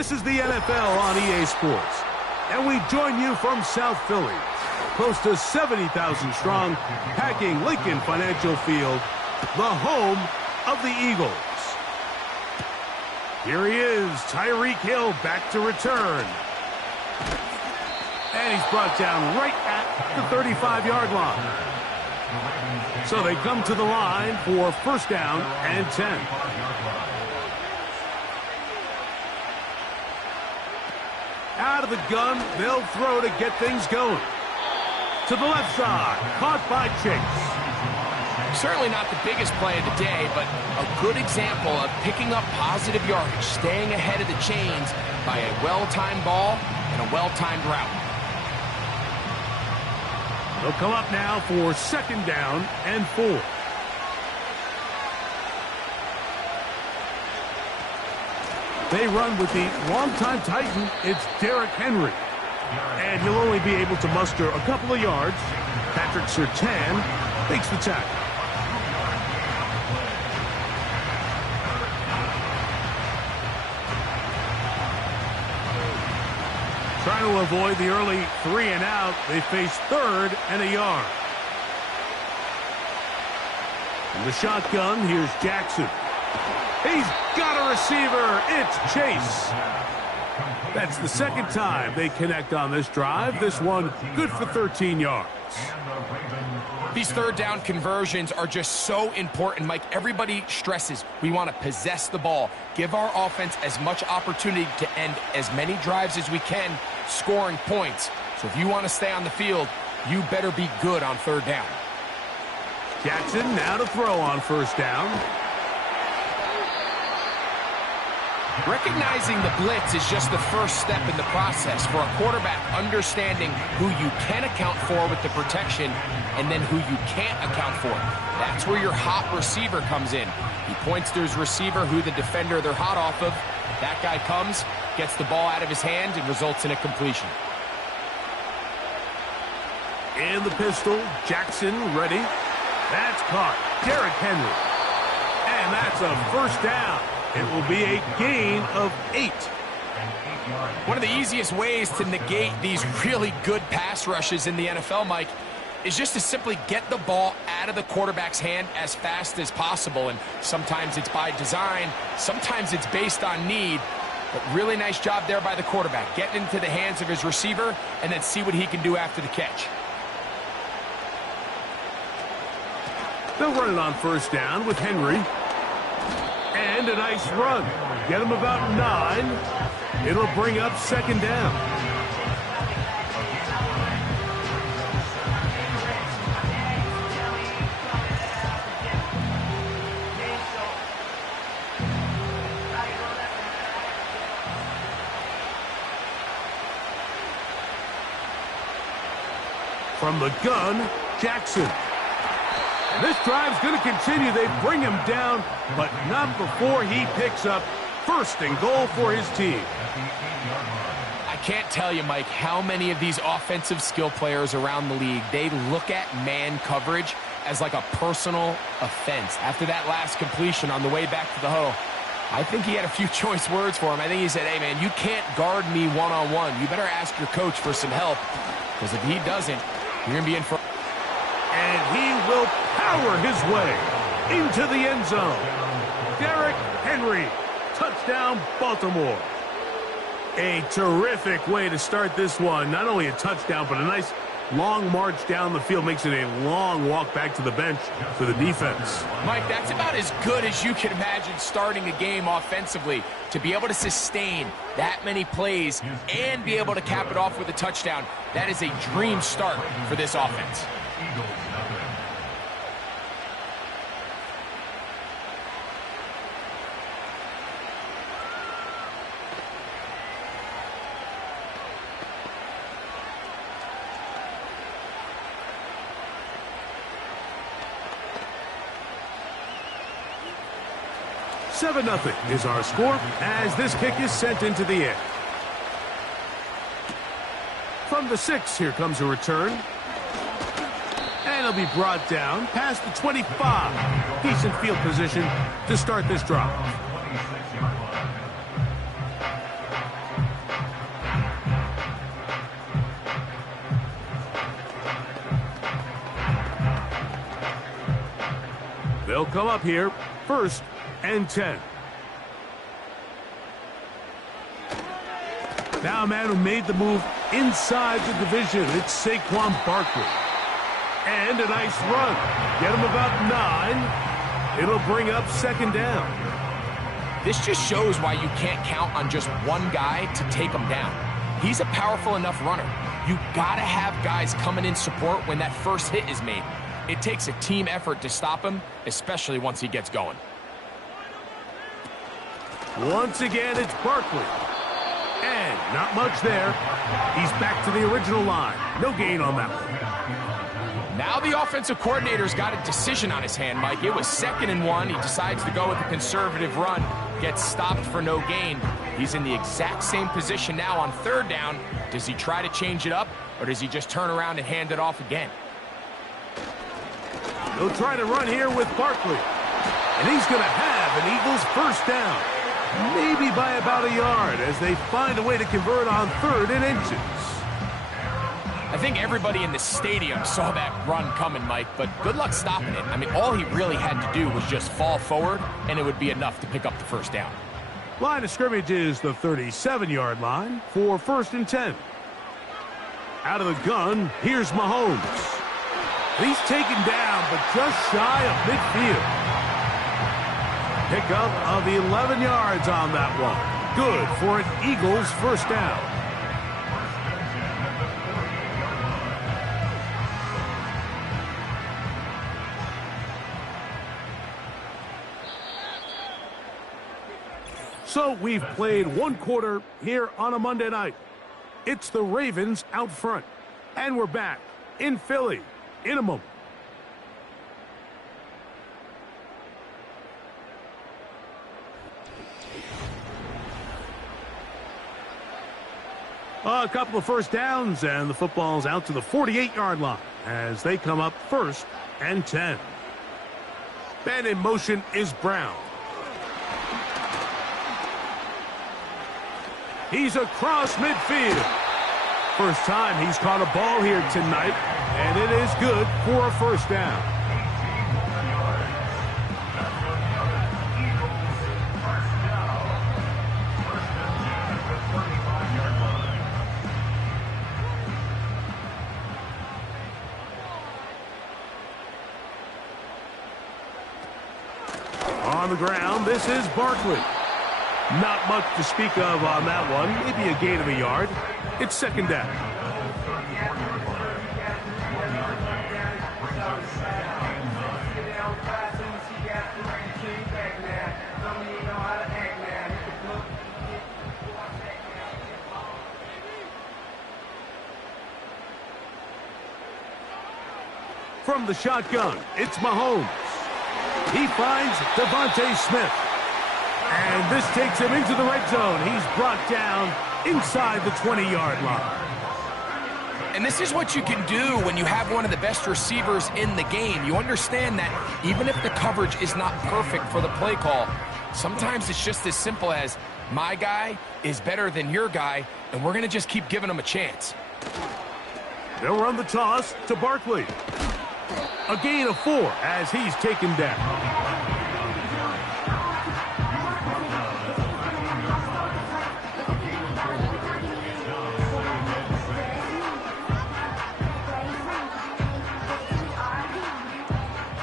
This is the NFL on EA Sports, and we join you from South Philly, close to 70,000 strong, packing Lincoln Financial Field, the home of the Eagles. Here he is, Tyreek Hill back to return. And he's brought down right at the 35-yard line. So they come to the line for first down and 10. Out of the gun, they'll throw to get things going. To the left side, caught by Chase. Certainly not the biggest play of the day, but a good example of picking up positive yardage, staying ahead of the chains by a well-timed ball and a well-timed route. They'll come up now for second down and 4. They run with the longtime Titan. It's Derrick Henry. And he'll only be able to muster a couple of yards. Patrick Surtain makes the tackle. Trying to avoid the early 3 and out, they face third and a yard. In the shotgun, here's Jackson. He's got a receiver. It's Chase. That's the second time they connect on this drive. This one good for 13 yards. These third down conversions are just so important, Mike. Everybody stresses we want to possess the ball, give our offense as much opportunity to end as many drives as we can, scoring points. So if you want to stay on the field, you better be good on third down. Jackson now to throw on first down. Recognizing the blitz is just the first step in the process for a quarterback understanding who you can account for with the protection and then who you can't account for. That's where your hot receiver comes in. He points to his receiver, who the defender they're hot off of. That guy comes, gets the ball out of his hand, and results in a completion. In the pistol, Jackson ready. That's caught. Derrick Henry. And that's a first down. It will be a gain of 8. One of the easiest ways to negate these really good pass rushes in the NFL, Mike, is just to simply get the ball out of the quarterback's hand as fast as possible. And sometimes it's by design, sometimes it's based on need. But really nice job there by the quarterback, getting into the hands of his receiver and then see what he can do after the catch. They'll run it on first down with Henry. And a nice run. Get him about 9. It'll bring up second down. From the gun, Jackson. This drive's going to continue. They bring him down, but not before he picks up first and goal for his team. I can't tell you, Mike, how many of these offensive skill players around the league, they look at man coverage as like a personal offense. After that last completion on the way back to the huddle, I think he had a few choice words for him. I think he said, hey, man, you can't guard me one-on-one. You better ask your coach for some help, because if he doesn't, you're going to be in for... And he will power his way into the end zone. Derrick Henry, touchdown, Baltimore. A terrific way to start this one. Not only a touchdown, but a nice long march down the field. Makes it a long walk back to the bench for the defense. Mike, that's about as good as you can imagine starting a game offensively. To be able to sustain that many plays and be able to cap it off with a touchdown, that is a dream start for this offense. Seven 7-0 is our score as this kick is sent into the air. From the 6, here comes a return. And it'll be brought down past the 25. Decent field position to start this drive. They'll come up here, 1st and 10. Now a man who made the move inside the division. It's Saquon Barkley. And a nice run. Get him about 9. It'll bring up 2nd down. This just shows why you can't count on just one guy to take him down. He's a powerful enough runner. You gotta have guys coming in support when that first hit is made. It takes a team effort to stop him, especially once he gets going. Once again, it's Barkley. And not much there. He's back to the original line. No gain on that one. Now the offensive coordinator's got a decision on his hand, Mike. It was 2nd and 1. He decides to go with a conservative run. Gets stopped for no gain. He's in the exact same position now on 3rd down. Does he try to change it up, or does he just turn around and hand it off again? They'll try to run here with Barkley. And he's going to have an Eagles 1st down. Maybe by about a yard as they find a way to convert on 3rd and inches. I think everybody in the stadium saw that run coming, Mike, but good luck stopping it. I mean, all he really had to do was just fall forward, and it would be enough to pick up the 1st down. Line of scrimmage is the 37-yard line for 1st and 10. Out of the gun, here's Mahomes. He's taken down, but just shy of midfield. Pickup of 11 yards on that one. Good for an Eagles 1st down. So we've played 1 quarter here on a Monday night. It's the Ravens out front. And we're back in Philly in a moment. A couple of 1st downs, and the football's out to the 48-yard line as they come up 1st and 10. And in motion is Brown. He's across midfield. First time he's caught a ball here tonight, and it is good for a 1st down. On the ground, this is Barkley. Not much to speak of on that one. Maybe a gain of a yard. It's 2nd down. From the shotgun, it's Mahomes. He finds Devontae Smith. And this takes him into the red zone. He's brought down inside the 20-yard line. And this is what you can do when you have one of the best receivers in the game. You understand that even if the coverage is not perfect for the play call, sometimes it's just as simple as my guy is better than your guy, and we're going to just keep giving him a chance. They'll run the toss to Barkley. A gain of 4 as he's taken down.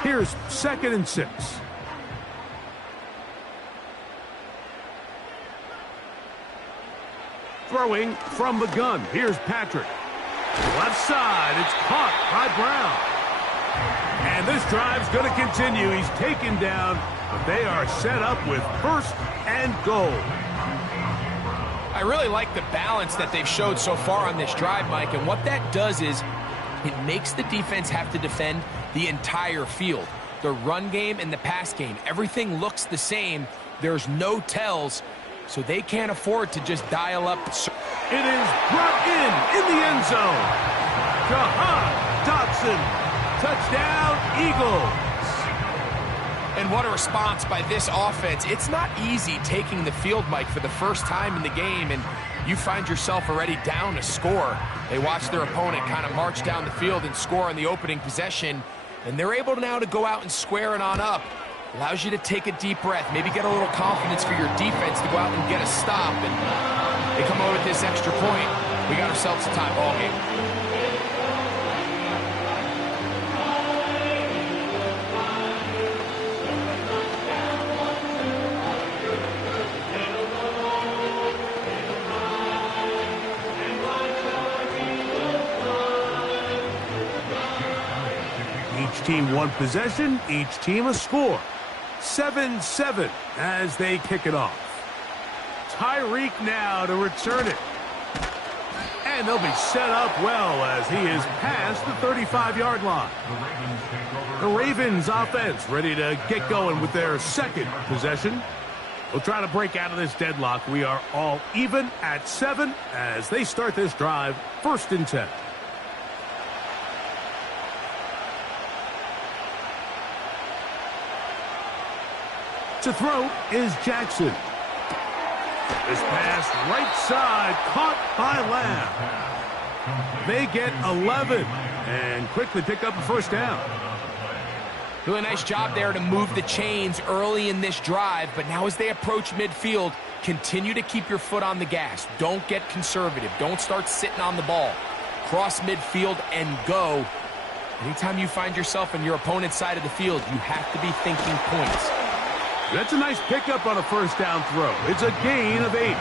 Here's 2nd and 6. Throwing from the gun. Here's Patrick. Left side. It's caught by Brown. And this drive's going to continue. He's taken down, but they are set up with 1st and goal. I really like the balance that they've showed so far on this drive, Mike, and what that does is it makes the defense have to defend the entire field. The run game and the pass game, everything looks the same. There's no tells, so they can't afford to just dial up. It is brought in the end zone. Jahan Dotson. Touchdown, Eagles. And what a response by this offense. It's not easy taking the field, Mike, for the first time in the game, and you find yourself already down a score. They watch their opponent kind of march down the field and score on the opening possession, and they're able now to go out and square it on up. Allows you to take a deep breath, maybe get a little confidence for your defense to go out and get a stop. And they come over with this extra point. We got ourselves a tie ball game. Each team one possession, each team a score. 7-7 as they kick it off. Tyreek now to return it. And they'll be set up well as he is past the 35-yard line. The Ravens offense ready to get going with their second possession. We'll try to break out of this deadlock. We are all even at 7 as they start this drive, 1st and 10. To throw is Jackson. This pass right side caught by Lamb. They get 11 and quickly pick up a 1st down. Doing a nice job there to move the chains early in this drive, but now as they approach midfield, continue to keep your foot on the gas. Don't get conservative. Don't start sitting on the ball. Cross midfield and go. Anytime you find yourself on your opponent's side of the field, you have to be thinking points. That's a nice pickup on a 1st down throw. It's a gain of 8.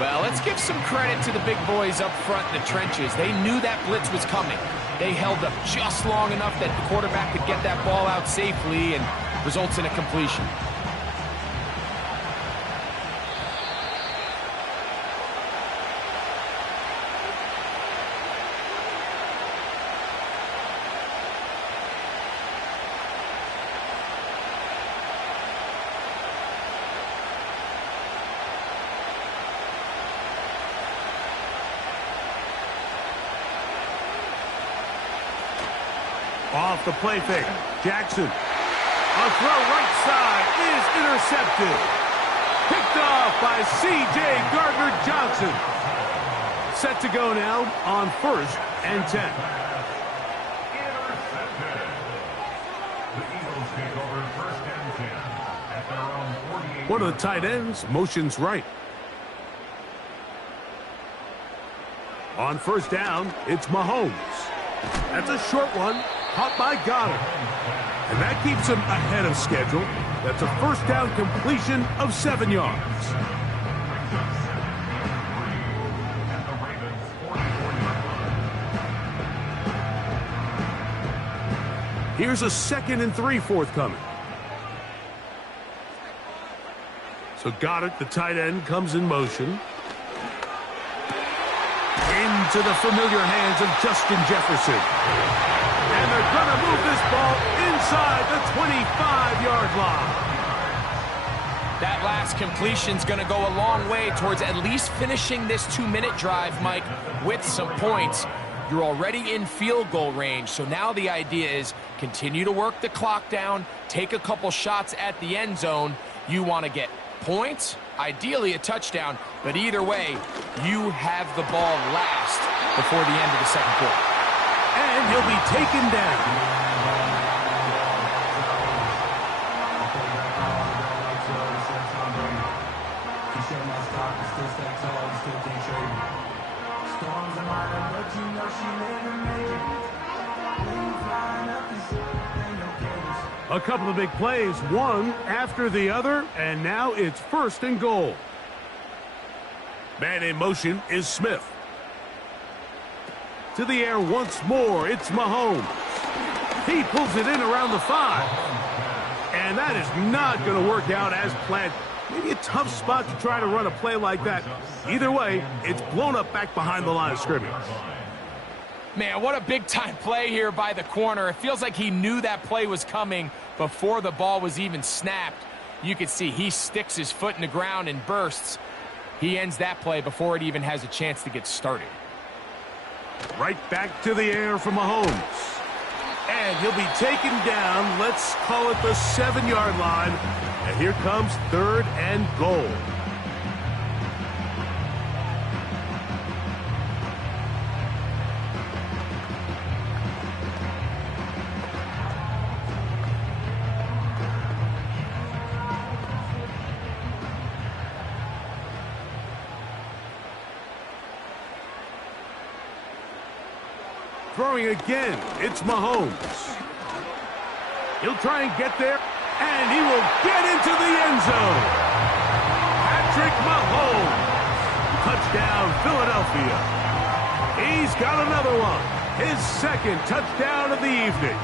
Well, let's give some credit to the big boys up front in the trenches. They knew that blitz was coming. They held up just long enough that the quarterback could get that ball out safely and results in a completion. Off the play fake. Jackson. A throw right side is intercepted. Picked off by C.J. Gardner-Johnson. Set to go now on 1st and 10. One of the tight ends motions right. On 1st down, it's Mahomes. That's a short one. Caught by Goddard. And that keeps him ahead of schedule. That's a 1st down completion of 7 yards. Here's a 2nd and 3 forthcoming. So Goddard, the tight end, comes in motion. Into the familiar hands of Justin Jefferson. And they're going to move this ball inside the 25-yard line. That last completion's going to go a long way towards at least finishing this 2-minute drive, Mike, with some points. You're already in field goal range, so now the idea is continue to work the clock down, take a couple shots at the end zone. You want to get points, ideally a touchdown, but either way, you have the ball last before the end of the 2nd quarter. And he'll be taken down. A couple of big plays, one after the other, and now it's 1st and goal. Man in motion is Smith. To the air once more, it's Mahomes. He pulls it in around the 5. And that is not going to work out as planned. Maybe a tough spot to try to run a play like that. Either way, it's blown up back behind the line of scrimmage. Man, what a big-time play here by the corner. It feels like he knew that play was coming before the ball was even snapped. You can see he sticks his foot in the ground and bursts. He ends that play before it even has a chance to get started. Right back to the air for Mahomes. And he'll be taken down, let's call it the 7-yard line. And here comes 3rd and goal. Throwing again, it's Mahomes. He'll try and get there, and he will get into the end zone. Patrick Mahomes. Touchdown, Philadelphia. He's got another one. His second touchdown of the evening.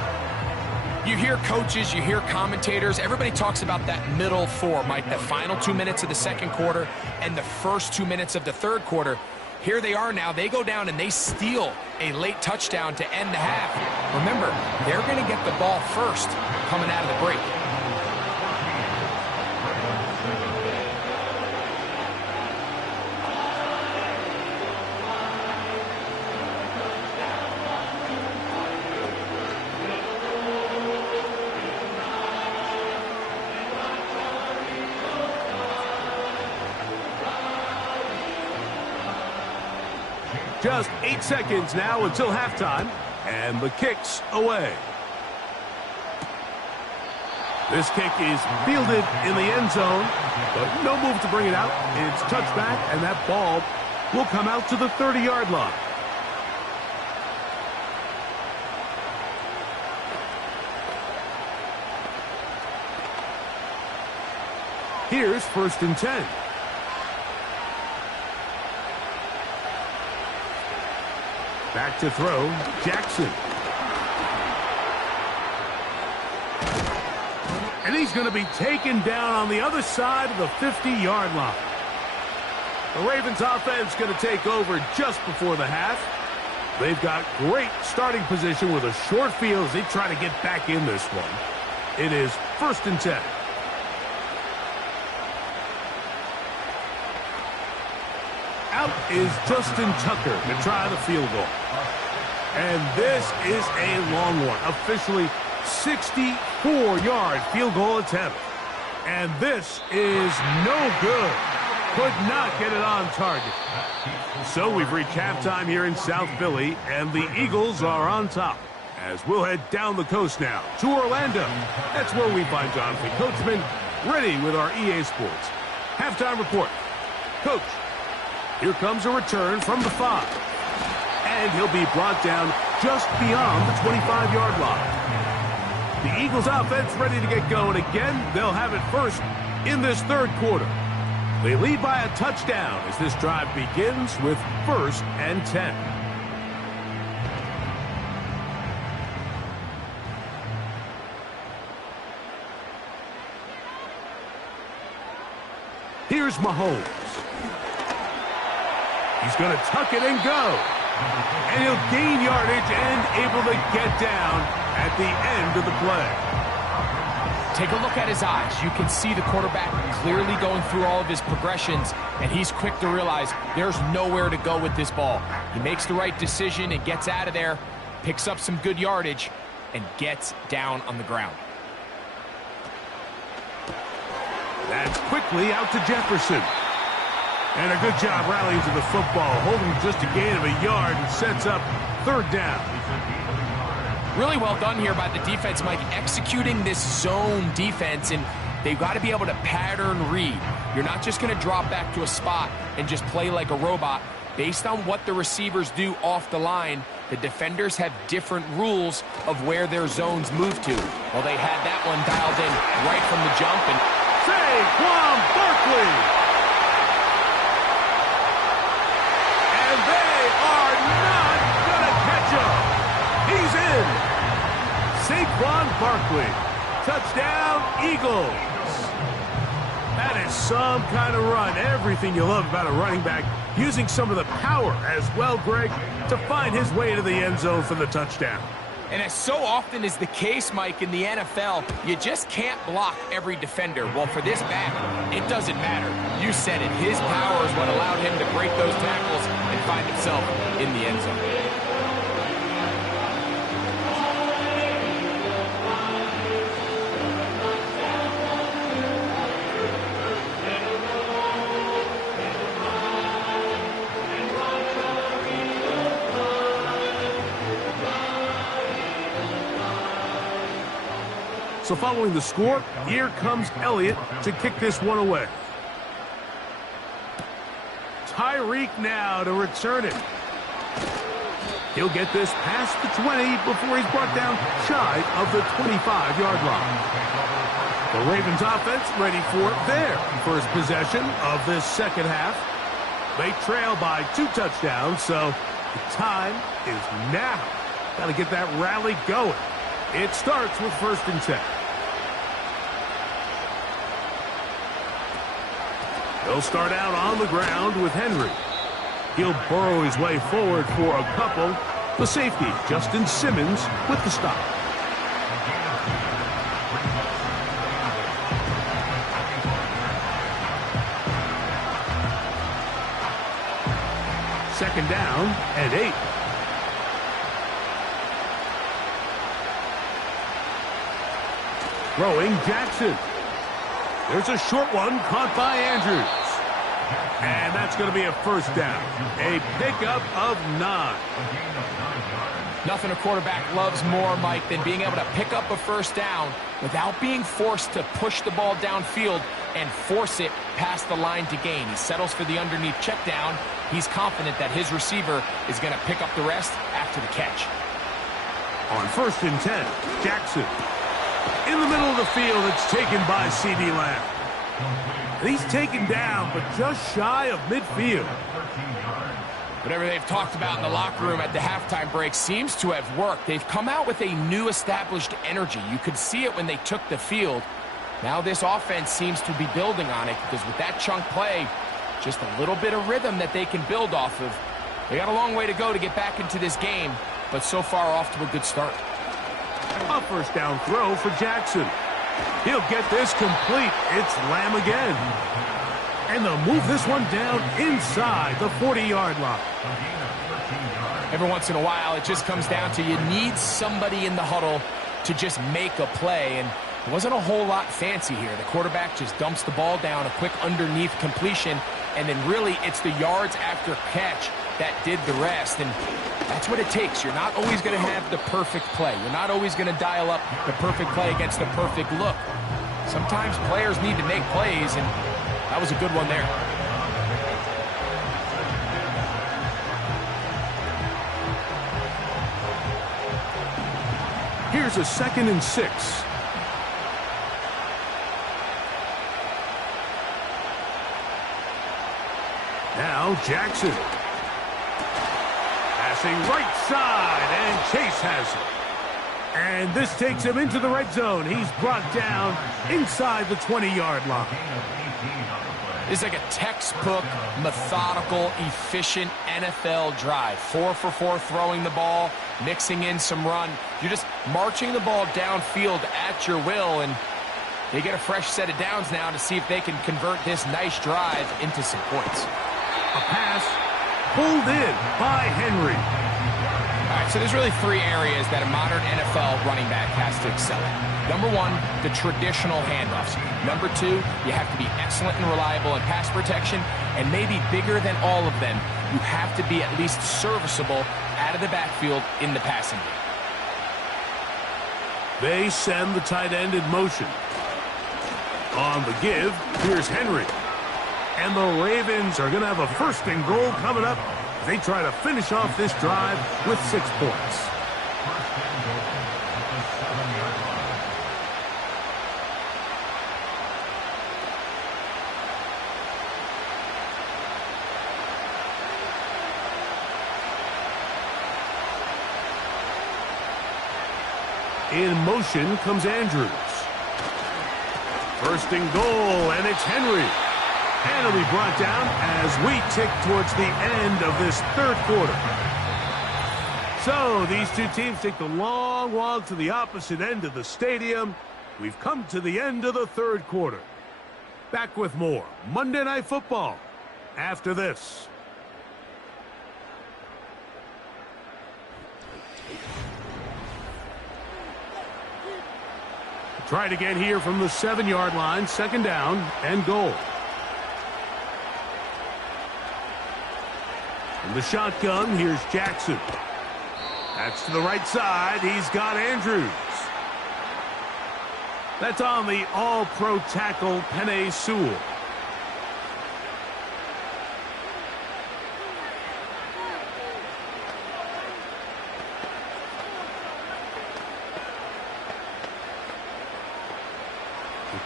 You hear coaches, you hear commentators, everybody talks about that middle four, Mike, the final 2 minutes of the second quarter and the first 2 minutes of the third quarter. Here they are now. They go down and they steal a late touchdown to end the half. Remember, they're going to get the ball first coming out of the break. Just 8 seconds now until halftime, and the kick's away. This kick is fielded in the end zone, but no move to bring it out. It's touchback, and that ball will come out to the 30-yard line. Here's 1st and 10. Back to throw, Jackson. And he's going to be taken down on the other side of the 50-yard line. The Ravens offense going to take over just before the half. They've got great starting position with a short field as they try to get back in this one. It is 1st and 10. Out is Justin Tucker to try the field goal. And this is a long one. Officially 64-yard field goal attempt. And this is no good. Could not get it on target. So we've reached halftime here in South Philly, and the Eagles are on top. As we'll head down the coast now to Orlando. That's where we find Jonathan Coachman ready with our EA Sports halftime report. Coach, here comes a return from the 5. And he'll be brought down just beyond the 25-yard line. The Eagles offense ready to get going again. They'll have it first in this third quarter. They lead by a touchdown as this drive begins with 1st and 10. Here's Mahomes. He's going to tuck it and go. And he'll gain yardage and able to get down at the end of the play. Take a look at his eyes. You can see the quarterback clearly going through all of his progressions, and he's quick to realize there's nowhere to go with this ball. He makes the right decision and gets out of there, picks up some good yardage, and gets down on the ground. That's quickly out to Jefferson. And a good job rallying to the football, holding just a gain of a yard and sets up 3rd down. Really well done here by the defense, Mike, executing this zone defense, and they've got to be able to pattern read. You're not just going to drop back to a spot and just play like a robot. Based on what the receivers do off the line, the defenders have different rules of where their zones move to. Well, they had that one dialed in right from the jump. And Saquon Barkley! And they are not going to catch him. He's in. Saquon Barkley. Touchdown, Eagles. That is some kind of run. Everything you love about a running back. Using some of the power as well, Greg, to find his way to the end zone for the touchdown. And as so often is the case, Mike, in the NFL, you just can't block every defender. Well, for this back, it doesn't matter. You said it. His power is what allowed him to break those tackles and find himself in the end zone. So following the score, here comes Elliott to kick this one away. Tyreek now to return it. He'll get this past the 20 before he's brought down shy of the 25-yard line. The Ravens offense ready for their first possession of this second half. They trail by 2 touchdowns, so the time is now. Got to get that rally going. It starts with 1st and 10. He'll start out on the ground with Henry. He'll burrow his way forward for a couple. The safety, Justin Simmons, with the stop. Second down and 8. Throwing Jackson. There's a short one caught by Andrews. And that's going to be a first down. A pickup of 9. Nothing a quarterback loves more, Mike, than being able to pick up a first down without being forced to push the ball downfield and force it past the line to gain. He settles for the underneath check down. He's confident that his receiver is going to pick up the rest after the catch. On 1st and 10, Jackson. In the middle of the field, it's taken by C.D. Lamb. And he's taken down, but just shy of midfield. Whatever they've talked about in the locker room at the halftime break seems to have worked. They've come out with a new established energy. You could see it when they took the field. Now this offense seems to be building on it because with that chunk play, just a little bit of rhythm that they can build off of. They got a long way to go to get back into this game, but so far off to a good start. A first down throw for Jackson. He'll get this complete. It's Lamb again. And they'll move this one down inside the 40-yard line. Every once in a while, it just comes down to you need somebody in the huddle to just make a play. And it wasn't a whole lot fancy here. The quarterback just dumps the ball down, a quick underneath completion, and then really it's the yards after catch that did the rest. And that's what it takes. You're not always going to have the perfect play. You're not always going to dial up the perfect play against the perfect look. Sometimes players need to make plays, and that was a good one there. Here's a 2nd and 6. Now Jackson. Passing right side, and Chase has it. And this takes him into the red zone. He's brought down inside the 20-yard line. It's like a textbook, methodical, efficient NFL drive. 4 for 4 throwing the ball, mixing in some run. You're just marching the ball downfield at your will, and they get a fresh set of downs now to see if they can convert this nice drive into some points. A pass pulled in by Henry. All right, so there's really 3 areas that a modern NFL running back has to excel at. Number 1, the traditional handoffs. Number 2, you have to be excellent and reliable in pass protection. And maybe bigger than all of them, you have to be at least serviceable out of the backfield in the passing game. They send the tight end in motion. On the give, here's Henry. And the Ravens are going to have a 1st and goal coming up. They try to finish off this drive with 6 points. In motion comes Andrews. 1st and goal, and it's Henry. And it'll be brought down as we tick towards the end of this 3rd quarter. So these 2 teams take the long walk to the opposite end of the stadium. We've come to the end of the 3rd quarter. Back with more Monday Night Football after this. Tried again here from the 7-yard line, 2nd down and goal. In the shotgun, here's Jackson. That's to the right side. He's got Andrews. That's on the all-pro tackle, Penei Sewell.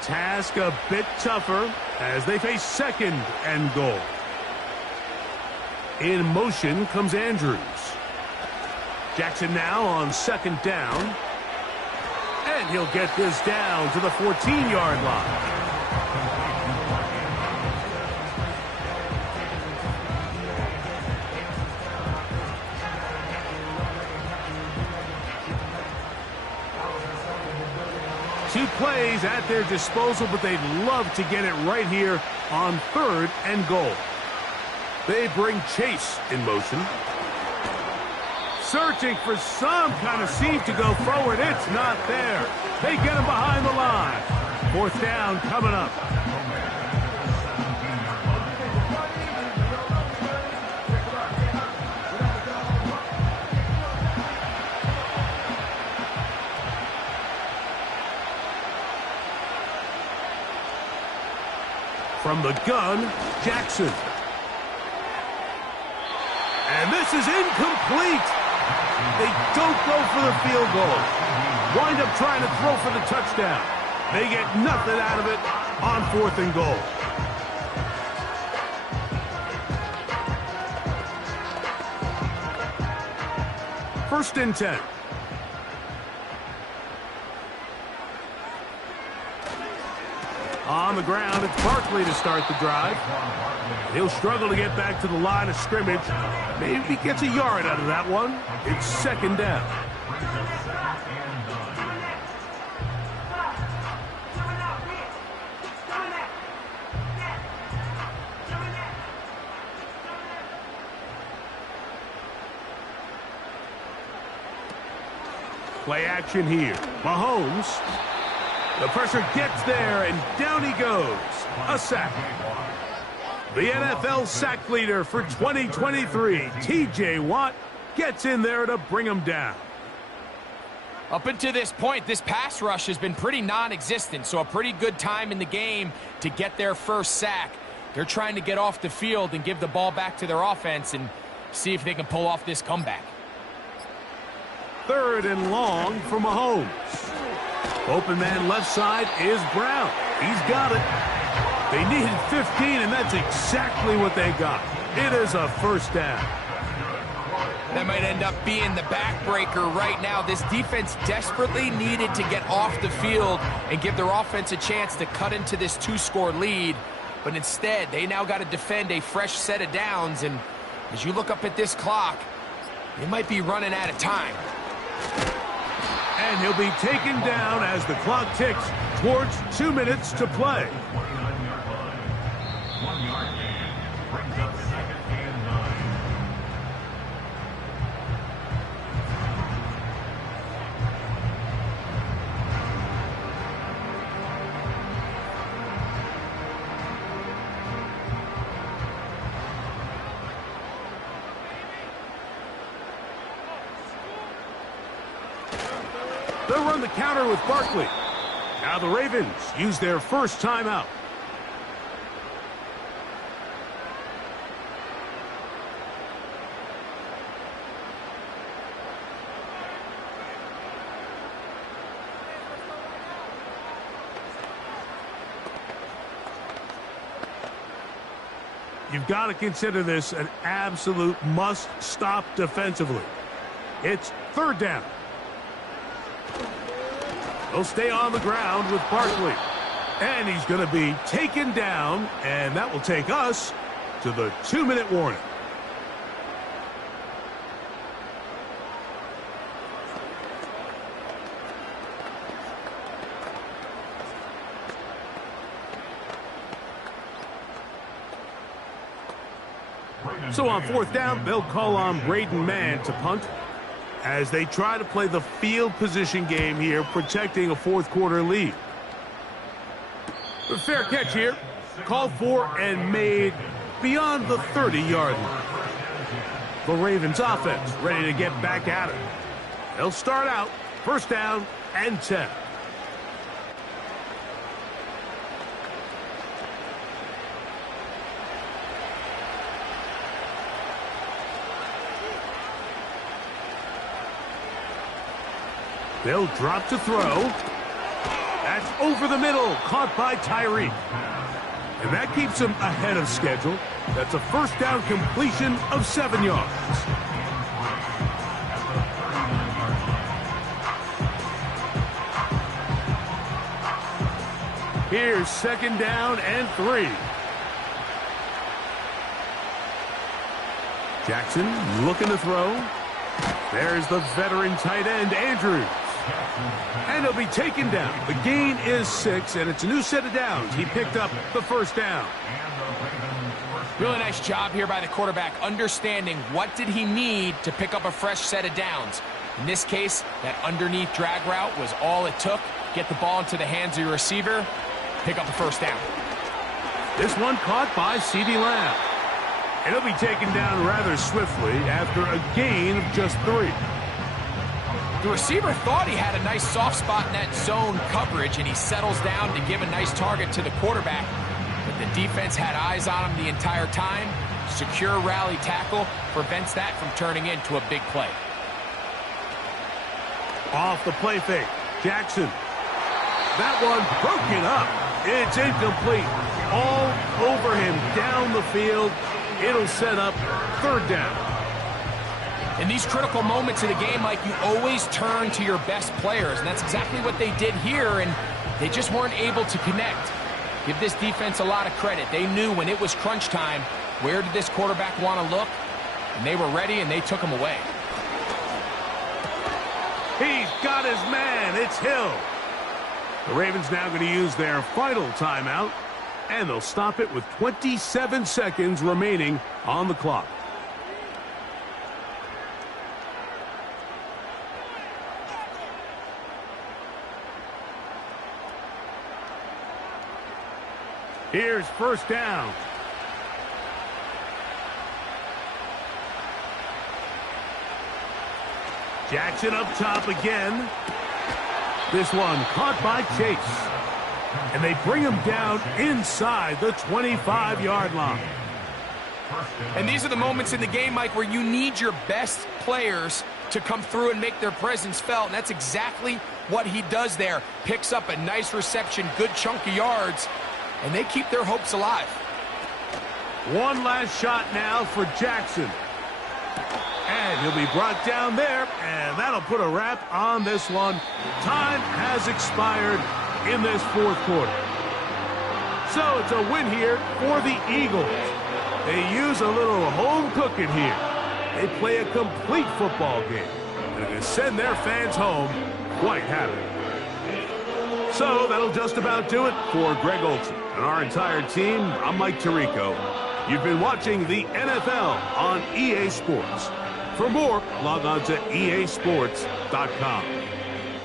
task a bit tougher as they face second and goal. In motion comes Andrews. Jackson now on second down. And he'll get this down to the 14-yard line. Two plays at their disposal, but they'd love to get it right here on third and goal. They bring Chase in motion. Searching for some kind of seam to go forward. It's not there. They get him behind the line. Fourth down coming up. From the gun, Jackson. And this is incomplete. They don't go for the field goal. Wind up trying to throw for the touchdown. They get nothing out of it on fourth and goal. First and 10. On the ground, it's Barkley to start the drive. He'll struggle to get back to the line of scrimmage. Maybe he gets a yard out of that one. It's second down. Play action here. Mahomes. The pressure gets there, and down he goes. A sack. The NFL sack leader for 2023, T.J. Watt, gets in there to bring him down. Up until this point, this pass rush has been pretty non-existent, so a pretty good time in the game to get their first sack. They're trying to get off the field and give the ball back to their offense and see if they can pull off this comeback. Third and long for Mahomes. Open man left side is Brown. He's got it. They needed 15, and that's exactly what they got. It is a first down. That might end up being the backbreaker right now. This defense desperately needed to get off the field and give their offense a chance to cut into this two-score lead. But instead, they now got to defend a fresh set of downs. And as you look up at this clock, they might be running out of time. And he'll be taken down as the clock ticks towards 2 minutes to play. They'll run the counter with Barkley. Now the Ravens use their first timeout. You've got to consider this an absolute must-stop defensively. It's third down. He'll stay on the ground with Barkley. And he's going to be taken down, and that will take us to the 2-minute warning. So on fourth down, they'll call on Braden Mann to punt as they try to play the field position game here, protecting a fourth-quarter lead. A fair catch here. Called for and made beyond the 30-yard line. The Ravens offense ready to get back at it. They'll start out first down and 10. They'll drop to throw. That's over the middle, caught by Tyreek. And that keeps him ahead of schedule. That's a first down completion of 7 yards. Here's 2nd down and 3. Jackson looking to throw. There's the veteran tight end, Andrews. And he'll be taken down. The gain is 6, and it's a new set of downs. He picked up the first down. Really nice job here by the quarterback, understanding what did he need to pick up a fresh set of downs. In this case, that underneath drag route was all it took. Get the ball into the hands of your receiver, pick up a first down. This one caught by CeeDee Lamb. And he'll be taken down rather swiftly after a gain of just 3. The receiver thought he had a nice soft spot in that zone coverage, and he settles down to give a nice target to the quarterback. But the defense had eyes on him the entire time. Secure rally tackle prevents that from turning into a big play. Off the play fake, Jackson. That one broken up. It's incomplete. All over him down the field. It'll set up 3rd down. In these critical moments of the game, Mike, you always turn to your best players, and that's exactly what they did here, and they just weren't able to connect. Give this defense a lot of credit. They knew when it was crunch time, where did this quarterback want to look, and they were ready, and they took him away. He's got his man. It's Hill. The Ravens now going to use their final timeout, and they'll stop it with 27 seconds remaining on the clock. Here's 1st down. Jackson up top again. This one caught by Chase. And they bring him down inside the 25-yard line. And these are the moments in the game, Mike, where you need your best players to come through and make their presence felt. And that's exactly what he does there. Picks up a nice reception, good chunk of yards, and they keep their hopes alive. One last shot now for Jackson. And he'll be brought down there, and that'll put a wrap on this one. Time has expired in this 4th quarter. So it's a win here for the Eagles. They use a little home cooking here. They play a complete football game, and they're going to send their fans home quite happy. So that'll just about do it for Greg Olsen and our entire team. I'm Mike Tirico. You've been watching the NFL on EA Sports. For more, log on to easports.com.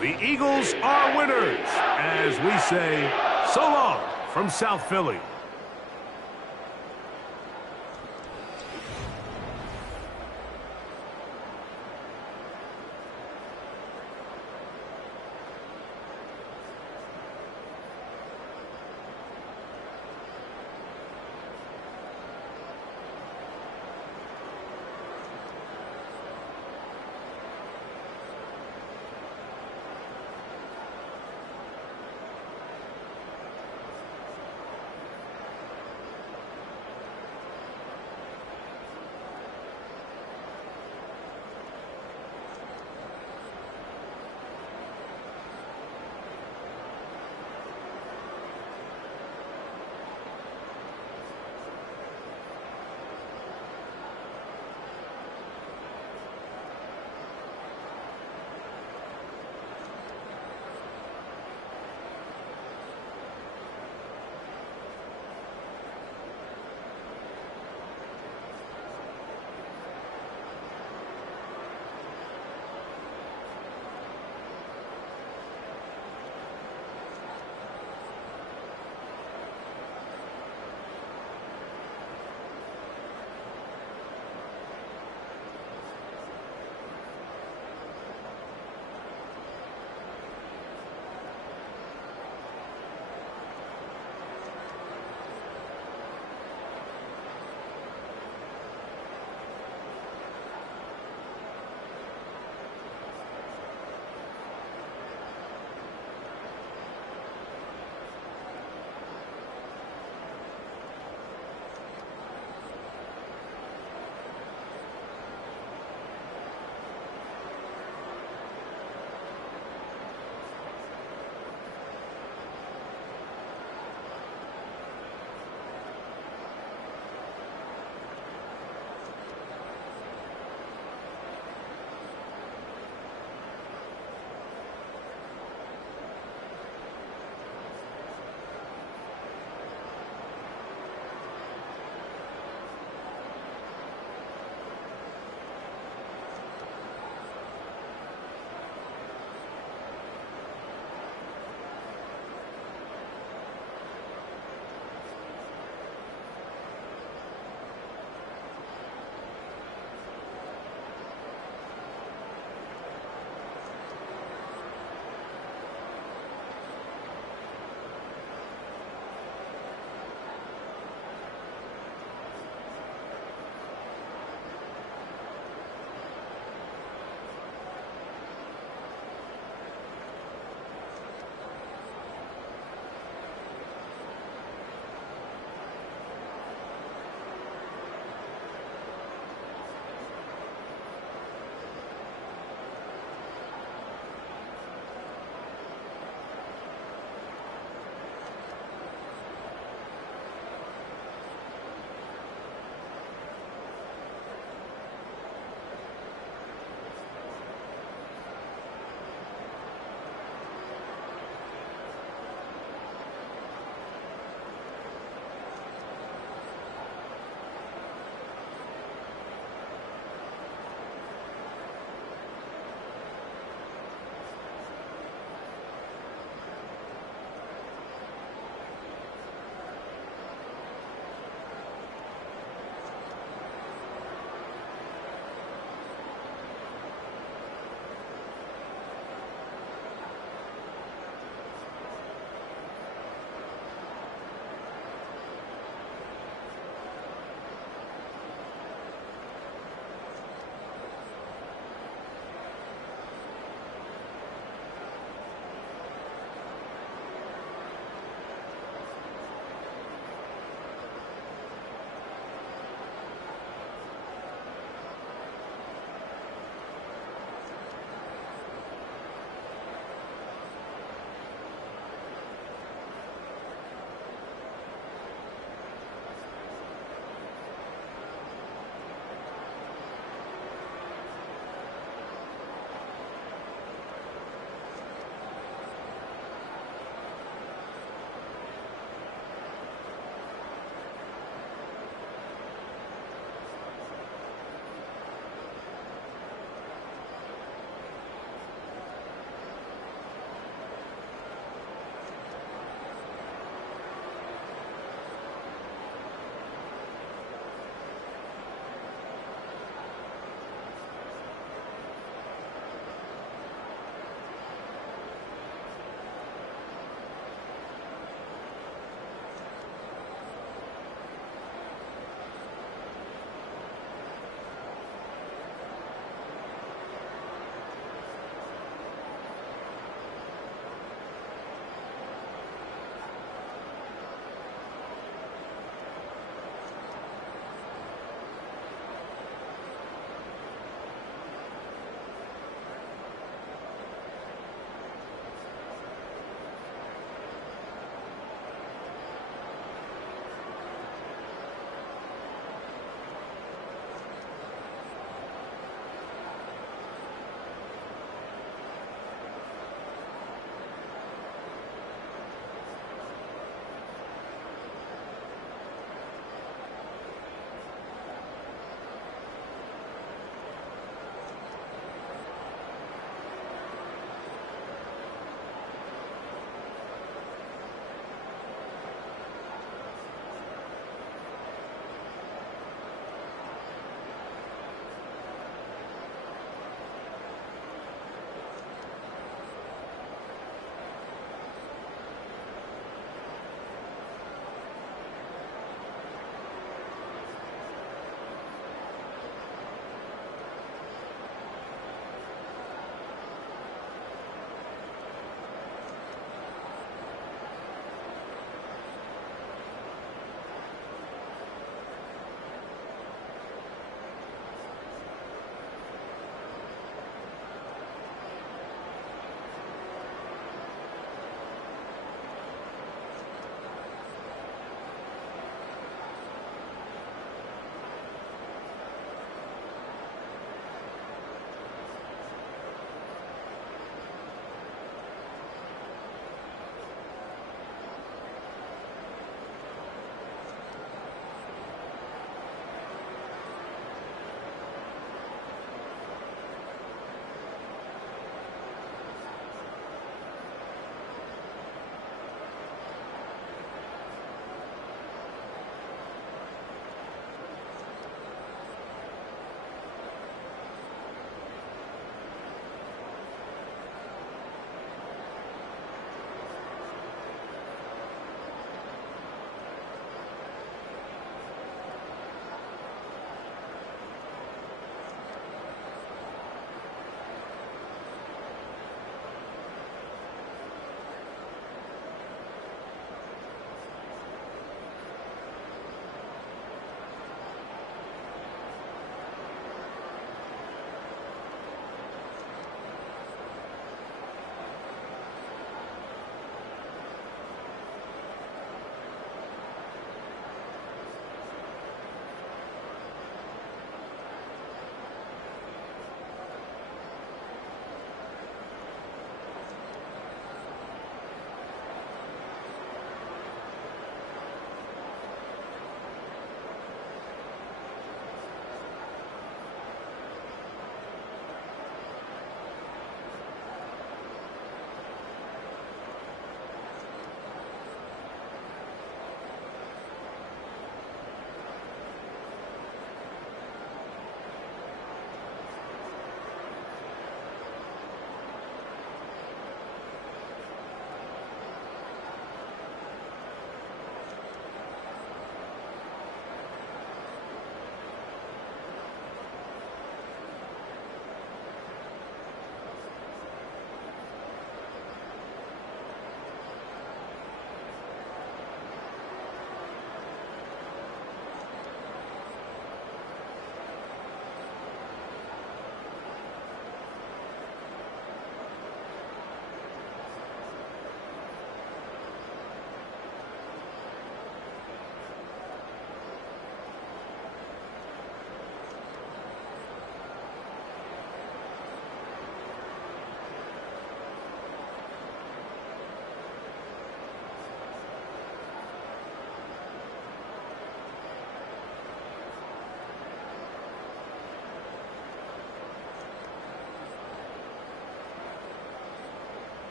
The Eagles are winners, as we say, so long from South Philly.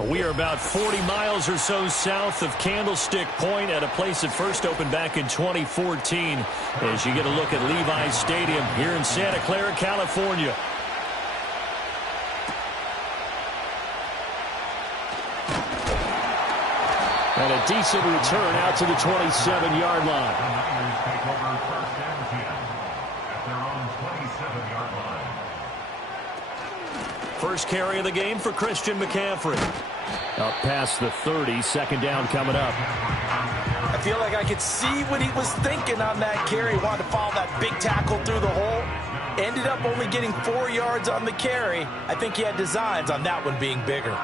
We are about 40 miles or so south of Candlestick Point at a place that first opened back in 2014 as you get a look at Levi's Stadium here in Santa Clara, California. And a decent return out to the 27-yard line. First carry of the game for Christian McCaffrey. Up past the 30, second down coming up. I feel like I could see what he was thinking on that carry. He wanted to follow that big tackle through the hole. Ended up only getting 4 yards on the carry. I think he had designs on that one being bigger.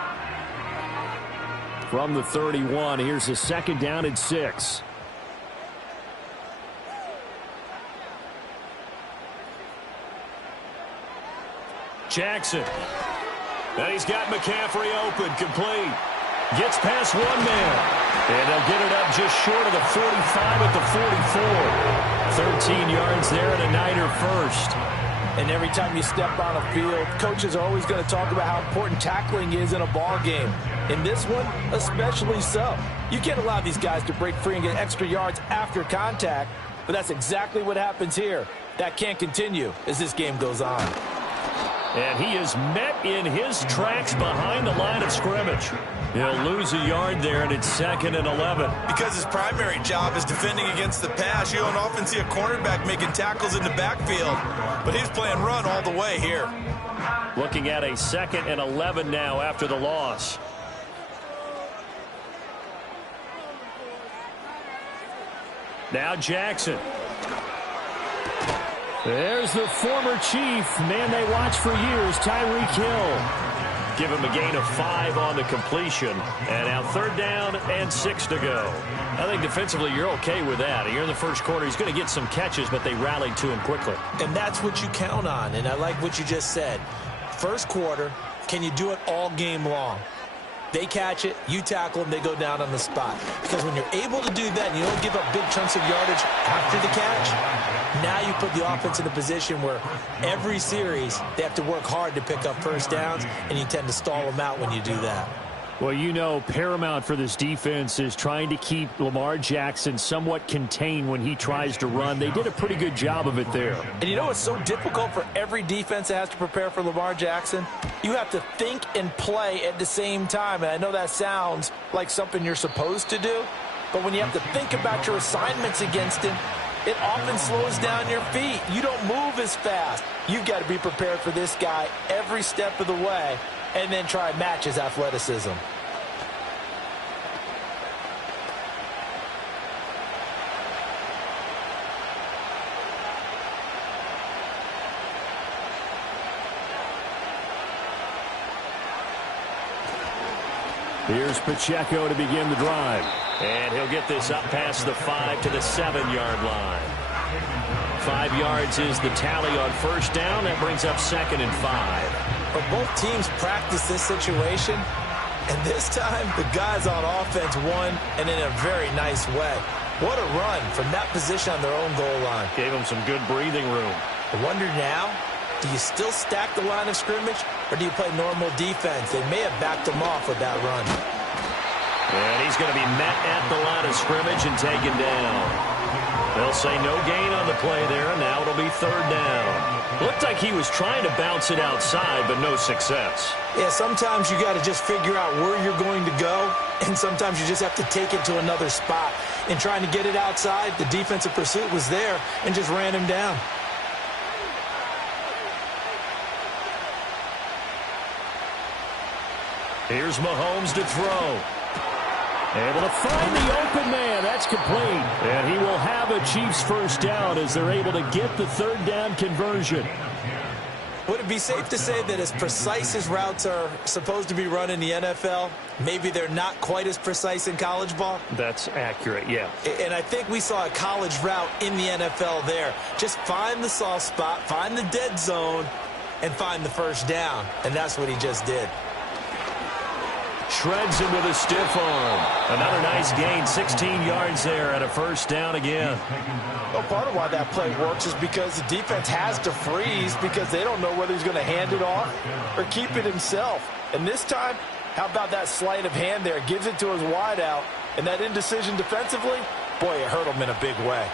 From the 31, here's a second down and 6. Jackson. And he's got McCaffrey open, complete. Gets past one man. And they'll get it up just short of the 45 at the 44. 13 yards there and a Niner first. And every time you step on a field, coaches are always going to talk about how important tackling is in a ball game. In this one, especially so. You can't allow these guys to break free and get extra yards after contact, but that's exactly what happens here. That can't continue as this game goes on. And he is met in his tracks behind the line of scrimmage. He'll lose a yard there, and it's 2nd and 11. Because his primary job is defending against the pass. You don't often see a cornerback making tackles in the backfield, but he's playing run all the way here. Looking at a 2nd and 11 now after the loss. Now Jackson. There's the former Chief, man they watched for years, Tyreek Hill. Give him a gain of 5 on the completion. And now 3rd down and 6 to go. I think defensively you're okay with that. Here in the first quarter, he's going to get some catches, but they rallied to him quickly. And that's what you count on, and I like what you just said. First quarter, can you do it all game long? They catch it, you tackle them, they go down on the spot. Because when you're able to do that and you don't give up big chunks of yardage after the catch, now you put the offense in a position where every series they have to work hard to pick up first downs, and you tend to stall them out when you do that. Well, you know, paramount for this defense is trying to keep Lamar Jackson somewhat contained when he tries to run. They did a pretty good job of it there. And you know what's so difficult for every defense that has to prepare for Lamar Jackson? You have to think and play at the same time. And I know that sounds like something you're supposed to do, but when you have to think about your assignments against him, it often slows down your feet. You don't move as fast. You've got to be prepared for this guy every step of the way and then try and match his athleticism. Here's Pacheco to begin the drive. And he'll get this up past the 5 to the 7-yard line. 5 yards is the tally on first down. That brings up 2nd and 5. But both teams practice this situation, and this time the guys on offense won, and in a very nice way. What a run from that position on their own goal line. Gave them some good breathing room. I wonder now, do you still stack the line of scrimmage, or do you play normal defense? They may have backed them off with that run. And he's going to be met at the line of scrimmage and taken down. They'll say no gain on the play there, and now it'll be 3rd down. Looked like he was trying to bounce it outside, but no success. Yeah, sometimes you got to just figure out where you're going to go, and sometimes you just have to take it to another spot. In trying to get it outside, the defensive pursuit was there and just ran him down. Here's Mahomes to throw. Able to find the open man. That's complete. And he will have a Chiefs first down as they're able to get the 3rd down conversion. Would it be safe to say that as precise as routes are supposed to be run in the NFL, maybe they're not quite as precise in college ball? That's accurate, yeah. And I think we saw a college route in the NFL there. Just find the soft spot, find the dead zone, and find the first down. And that's what he just did. Shreds him with a stiff arm. Another nice gain, 16 yards there and a first down again. Well, part of why that play works is because the defense has to freeze because they don't know whether he's going to hand it off or keep it himself. And this time, How about that sleight of hand there? Gives it to his wideout. And that indecision defensively, boy, it hurt him in a big way.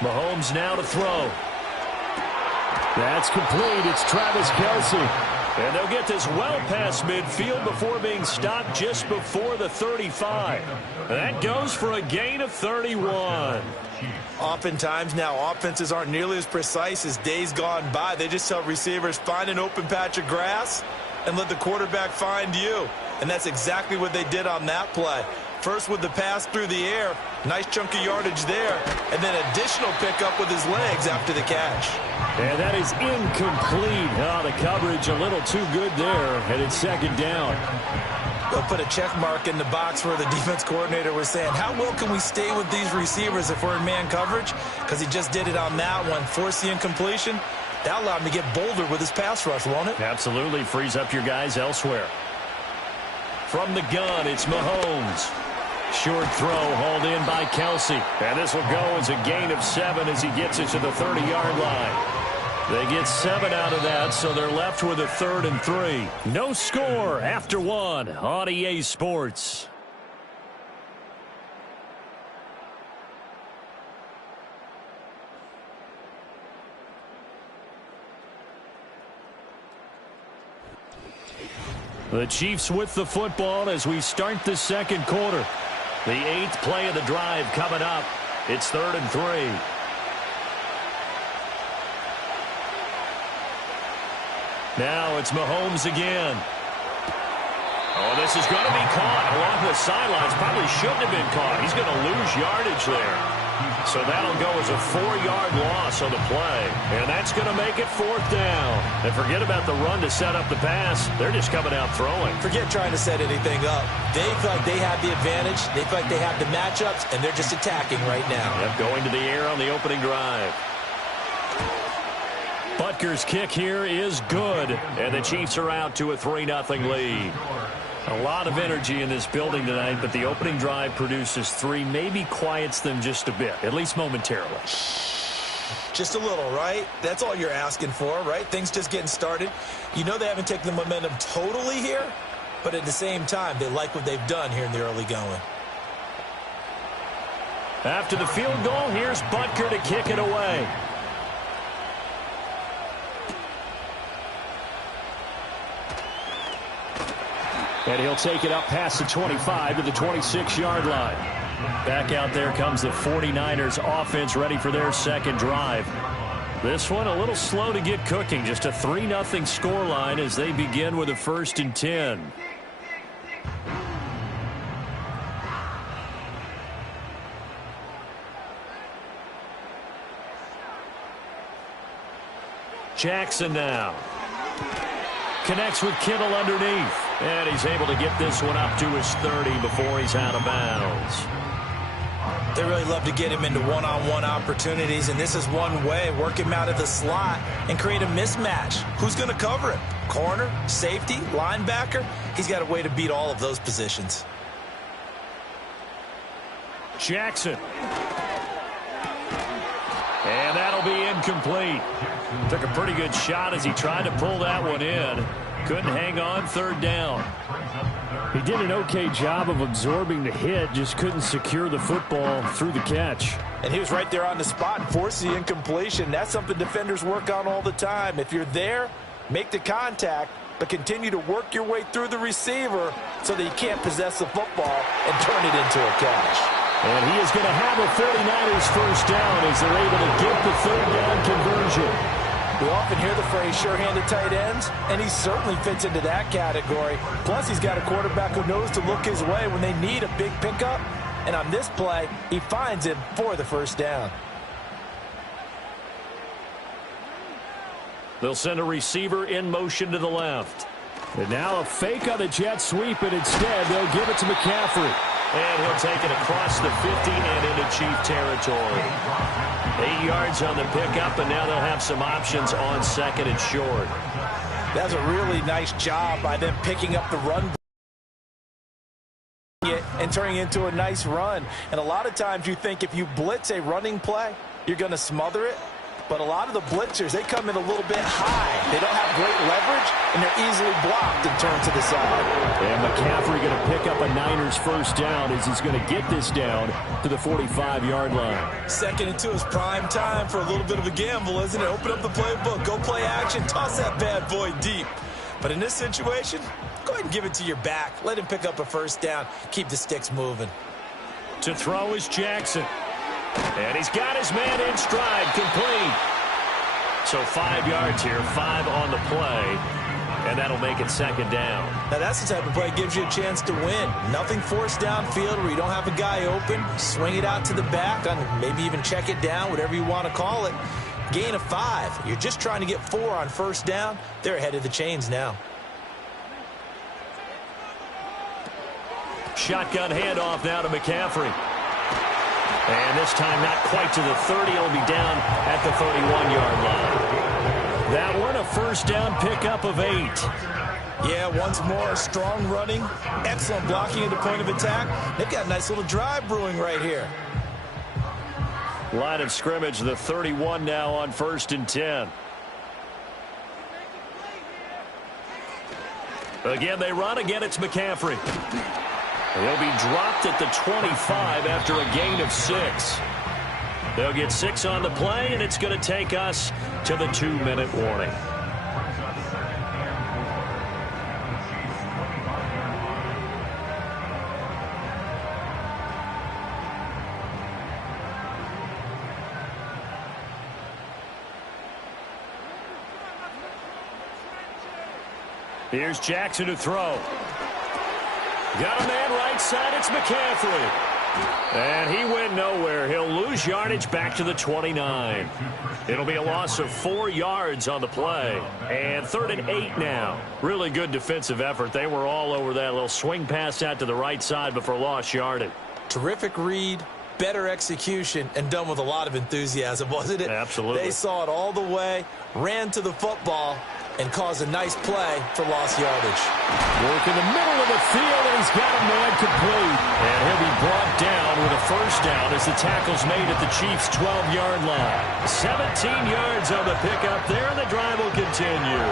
Mahomes now to throw. That's complete. It's Travis Kelce. And they'll get this well past midfield before being stopped just before the 35. That goes for a gain of 31. Oftentimes now, offenses aren't nearly as precise as days gone by. They just tell receivers, find an open patch of grass and let the quarterback find you. And that's exactly what they did on that play. First with the pass through the air, nice chunk of yardage there, and then additional pickup with his legs after the catch. And that is incomplete. Oh, the coverage a little too good there, and it's second down. They'll put a check mark in the box where the defense coordinator was saying, how well can we stay with these receivers if we're in man coverage? Because he just did it on that one, forced the incompletion. That allowed him to get bolder with his pass rush, won't it? Absolutely, frees up your guys elsewhere. From the gun, it's Mahomes. Short throw hauled in by Kelce. And this will go as a gain of 7 as he gets it to the 30-yard line. They get 7 out of that, so they're left with a 3rd and 3. No score after 1 on EA Sports. The Chiefs with the football as we start the second quarter. The 8th play of the drive coming up. It's 3rd and 3. Now it's Mahomes again. Oh, this is going to be caught along the sidelines. Probably shouldn't have been caught. He's going to lose yardage there. So that'll go as a 4-yard loss on the play. And that's going to make it 4th down. And forget about the run to set up the pass. They're just coming out throwing. Forget trying to set anything up. They feel like they have the advantage. They feel like they have the matchups, and they're just attacking right now. Yep, going to the air on the opening drive. Butker's kick here is good. And the Chiefs are out to a 3-0 lead. A lot of energy in this building tonight, but the opening drive produces 3, maybe quiets them just a bit, at least momentarily. Just a little, right? That's all you're asking for, right? Things just getting started. You know they haven't taken the momentum totally here, but at the same time, they like what they've done here in the early going. After the field goal, here's Butker to kick it away. And he'll take it up past the 25 to the 26-yard line. Back out there comes the 49ers offense ready for their second drive. This one a little slow to get cooking. Just a 3-0 scoreline as they begin with a 1st and 10. Jackson now. Connects with Kittle underneath. And he's able to get this one up to his 30 before he's out of bounds. They really love to get him into one-on-one opportunities, and this is one way. Work him out of the slot and create a mismatch. Who's going to cover him? Corner, safety, linebacker? He's got a way to beat all of those positions. Jackson. And that'll be incomplete. Took a pretty good shot as he tried to pull that one in. Couldn't hang on, 3rd down. He did an okay job of absorbing the hit, just couldn't secure the football through the catch. And he was right there on the spot and forced the incompletion. That's something defenders work on all the time. If you're there, make the contact, but continue to work your way through the receiver so that you can't possess the football and turn it into a catch. And he is going to have a 49ers first down as they're able to get the 3rd down conversion. We often hear the phrase sure-handed tight ends, and he certainly fits into that category. Plus, he's got a quarterback who knows to look his way when they need a big pickup. And on this play, he finds him for the 1st down. They'll send a receiver in motion to the left. And now a fake on the jet sweep, and instead they'll give it to McCaffrey. And he'll take it across the 50 and into Chief territory. 8 yards on the pickup, and now they'll have some options on 2nd and short. That's a really nice job by them picking up the run and turning it into a nice run. And a lot of times you think if you blitz a running play, you're going to smother it. But a lot of the blitzers, they come in a little bit high. They don't have great leverage, and they're easily blocked and turned to the side. And McCaffrey going to pick up a Niners first down as he's going to get this down to the 45-yard line. 2nd and 2 is prime time for a little bit of a gamble, isn't it? Open up the playbook, go play action, toss that bad boy deep. But in this situation, go ahead and give it to your back. Let him pick up a first down. Keep the sticks moving. To throw is Jackson. And he's got his man in stride, complete. So 5 yards here, 5 on the play. And that'll make it 2nd down. Now that's the type of play that gives you a chance to win. Nothing forced downfield where you don't have a guy open. Swing it out to the back, and maybe even check it down, whatever you want to call it. Gain of 5. You're just trying to get 4 on first down. They're ahead of the chains now. Shotgun handoff now to McCaffrey. And this time not quite to the 30. It'll be down at the 31-yard line. That one, a first down pickup of 8. Yeah, once more, strong running, excellent blocking at the point of attack. They've got a nice little drive brewing right here. Line of scrimmage, the 31 now on 1st and 10. Again, they run. Again, it's McCaffrey. He'll be dropped at the 25 after a gain of 6. They'll get 6 on the play, and it's going to take us to the 2-minute warning. Here's Jackson to throw. Got a man right side. It's McCaffrey. And he went nowhere. He'll lose yardage back to the 29. It'll be a loss of 4 yards on the play. And 3rd and 8 now. Really good defensive effort. They were all over that little swing pass out to the right side before lost yardage. Terrific read, better execution, and done with a lot of enthusiasm, wasn't it? Absolutely. They saw it all the way, ran to the football, and caused a nice play for lost yardage. Work in the middle of the field, and he's got a man complete. And he'll be brought down with a first down as the tackle's made at the Chiefs' 12-yard line. 17 yards on the pickup there, and the drive will continue.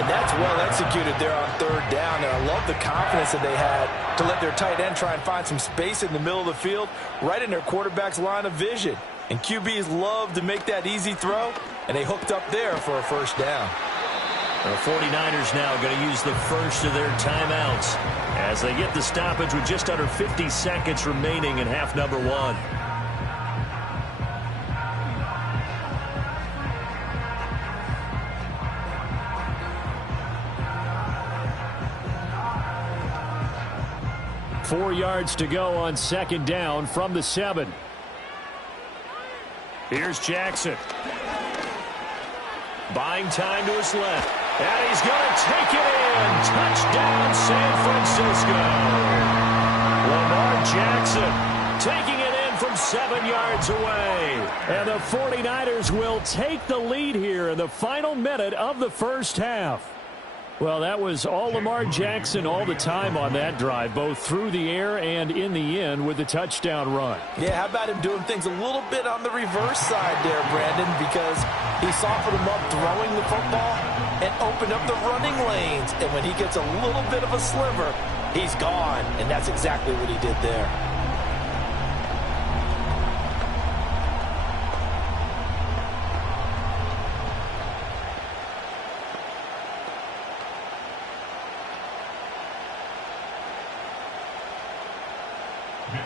And that's well executed there on 3rd down, and I love the confidence that they had to let their tight end try and find some space in the middle of the field, right in their quarterback's line of vision. And QBs love to make that easy throw, and they hooked up there for a first down. The 49ers now going to use the first of their timeouts as they get the stoppage with just under 50 seconds remaining in half number 1. Four yards to go on 2nd down from the 7. Here's Jackson. Buying time to his left. And he's going to take it in. Touchdown, San Francisco. Lamar Jackson taking it in from 7 yards away. And the 49ers will take the lead here in the final minute of the first half. Well, that was all Lamar Jackson all the time on that drive, both through the air and in the end with the touchdown run. Yeah, how about him doing things a little bit on the reverse side there, Brandon, because he softened him up throwing the football and opened up the running lanes. And when he gets a little bit of a sliver, he's gone. And that's exactly what he did there.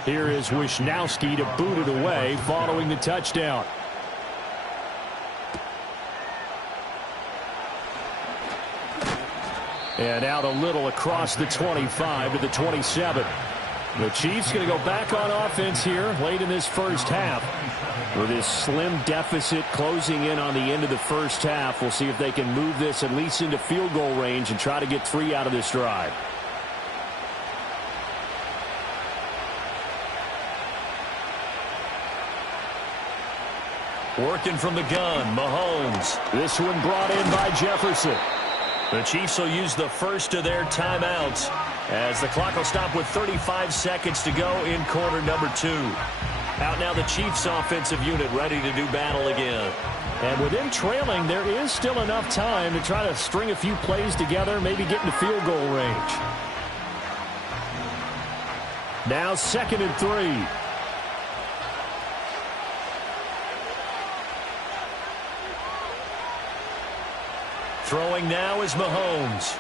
Here is Wisnowski to boot it away following the touchdown. And out a little across the 25 to the 27. The Chiefs going to go back on offense here late in this first half. With this slim deficit closing in on the end of the first half, we'll see if they can move this at least into field goal range and try to get 3 out of this drive. Working from the gun, Mahomes. This one brought in by Jefferson. The Chiefs will use the first of their timeouts as the clock will stop with 35 seconds to go in quarter number 2. Out now the Chiefs offensive unit ready to do battle again. And with them trailing, there is still enough time to try to string a few plays together, maybe get into field goal range. Now 2nd and 3. Throwing now is Mahomes.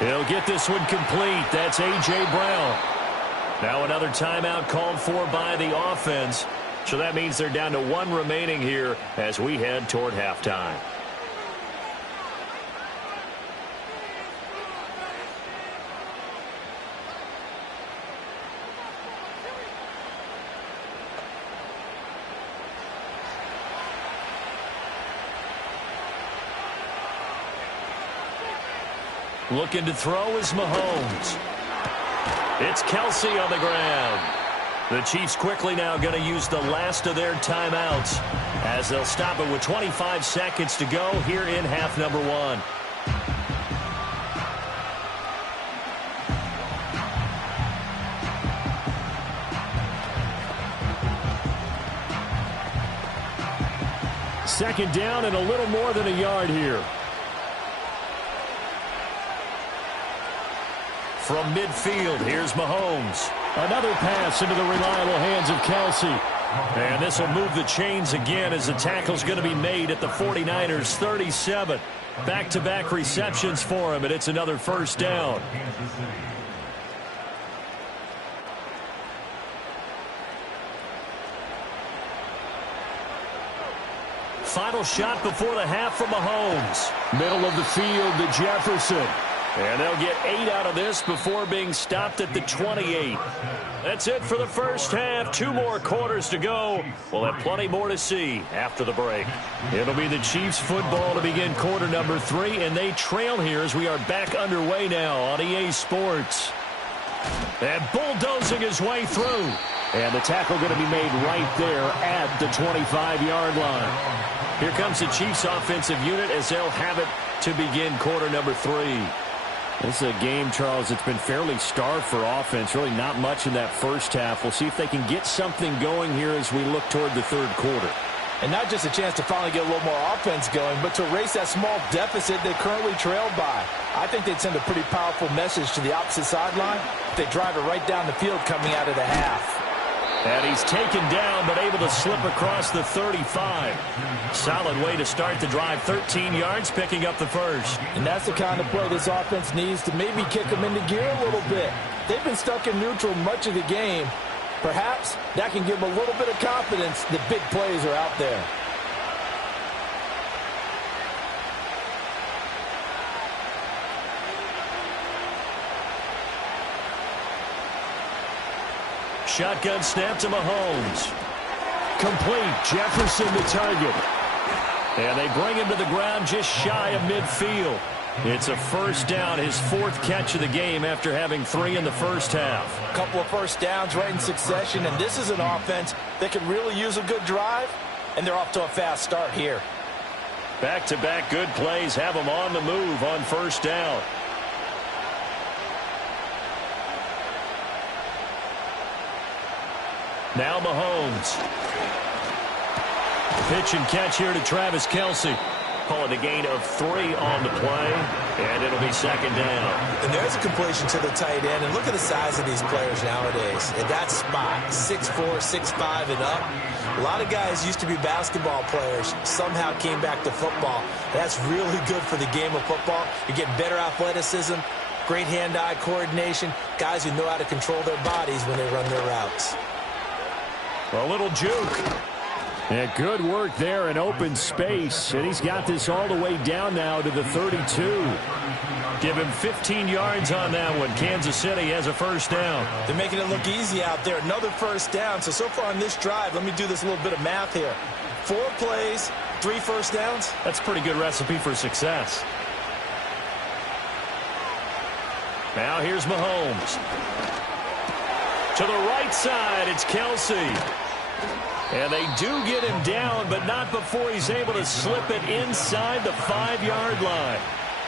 He'll get this one complete. That's A.J. Brown. Now another timeout called for by the offense. So that means they're down to 1 remaining here as we head toward halftime. Looking to throw is Mahomes. It's Kelsey on the ground. The Chiefs quickly now going to use the last of their timeouts as they'll stop it with 25 seconds to go here in half number 1. Second down and a little more than a yard here. From midfield, here's Mahomes. Another pass into the reliable hands of Kelsey. And this will move the chains again as the tackle's going to be made at the 49ers 37. Back-to-back receptions for him, and it's another first down. Final shot before the half from Mahomes. Middle of the field to Jefferson. And they'll get 8 out of this before being stopped at the 28. That's it for the first half. 2 more quarters to go. We'll have plenty more to see after the break. It'll be the Chiefs football to begin quarter number 3, and they trail here as we are back underway now on EA Sports. And bulldozing his way through. And the tackle going to be made right there at the 25-yard line. Here comes the Chiefs offensive unit as they'll have it to begin quarter number 3. This is a game, Charles, that's been fairly starved for offense. Really not much in that first half. We'll see if they can get something going here as we look toward the third quarter. And not just a chance to finally get a little more offense going, but to erase that small deficit they currently trailed by. I think they'd send a pretty powerful message to the opposite sideline if they drive it right down the field coming out of the half. And he's taken down, but able to slip across the 35. Solid way to start the drive. 13 yards, picking up the first. And that's the kind of play this offense needs to maybe kick them into gear a little bit. They've been stuck in neutral much of the game. Perhaps that can give them a little bit of confidence that big plays are out there. Shotgun snap to Mahomes. Complete. Jefferson the target. And they bring him to the ground just shy of midfield. It's a first down, his 4th catch of the game after having 3 in the first half. A couple of first downs right in succession, and this is an offense that could really use a good drive, and they're off to a fast start here. Back-to-back good plays have them on the move on first down. Now Mahomes. Pitch and catch here to Travis Kelsey. Call it a gain of 3 on the play, and it'll be second down. And there's a completion to the tight end, and look at the size of these players nowadays. At that spot, 6'4", 6'5", and up. A lot of guys used to be basketball players, somehow came back to football. That's really good for the game of football. You get better athleticism, great hand-eye coordination, guys who know how to control their bodies when they run their routes. A little juke. Yeah, good work there in open space. And he's got this all the way down now to the 32. Give him 15 yards on that one. Kansas City has a first down. They're making it look easy out there. Another first down. So far on this drive, let me do this little bit of math here. 4 plays, 3 first downs. That's a pretty good recipe for success. Now here's Mahomes. To the right side, it's Kelsey. And they do get him down, but not before he's able to slip it inside the 5-yard line.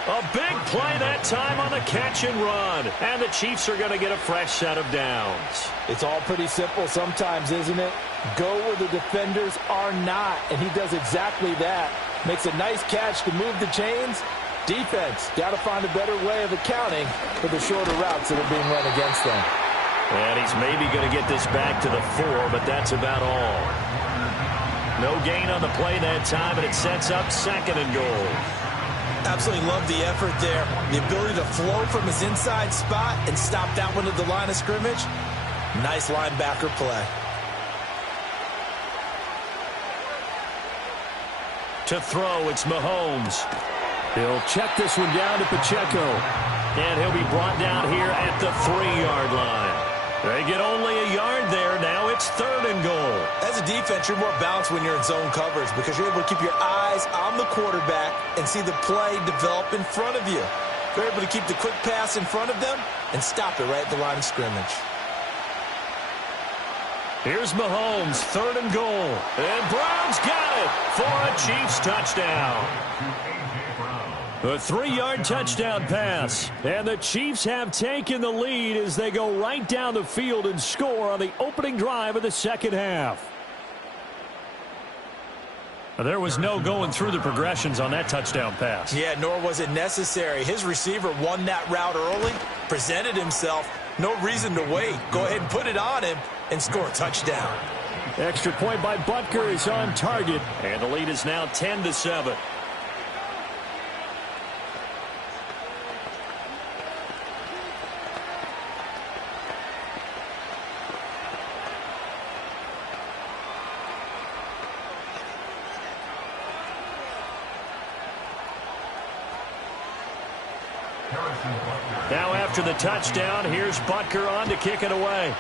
A big play that time on the catch and run. And the Chiefs are going to get a fresh set of downs. It's all pretty simple sometimes, isn't it? Go where the defenders are not, and he does exactly that. Makes a nice catch to move the chains. Defense, got to find a better way of accounting for the shorter routes that are being run against them. And he's maybe going to get this back to the 4, but that's about all. No gain on the play that time, and it sets up 2nd and goal. Absolutely love the effort there. The ability to flow from his inside spot and stop that one at the line of scrimmage. Nice linebacker play. To throw, it's Mahomes. He'll check this one down to Pacheco. And he'll be brought down here at the 3-yard line. They get only a yard there. Now it's 3rd and goal. As a defense, you're more balanced when you're in zone coverage because you're able to keep your eyes on the quarterback and see the play develop in front of you. You're able to keep the quick pass in front of them and stop it right at the line of scrimmage. Here's Mahomes, 3rd and goal. And Brown's got it for a Chiefs touchdown. A 3-yard touchdown pass. And the Chiefs have taken the lead as they go right down the field and score on the opening drive of the second half. There was no going through the progressions on that touchdown pass. Yeah, nor was it necessary. His receiver won that route early, presented himself. No reason to wait. Go ahead and put it on him and score a touchdown. Extra point by Butker is on target. And the lead is now 10-7. Now after the touchdown, here's Butker on to kick it away.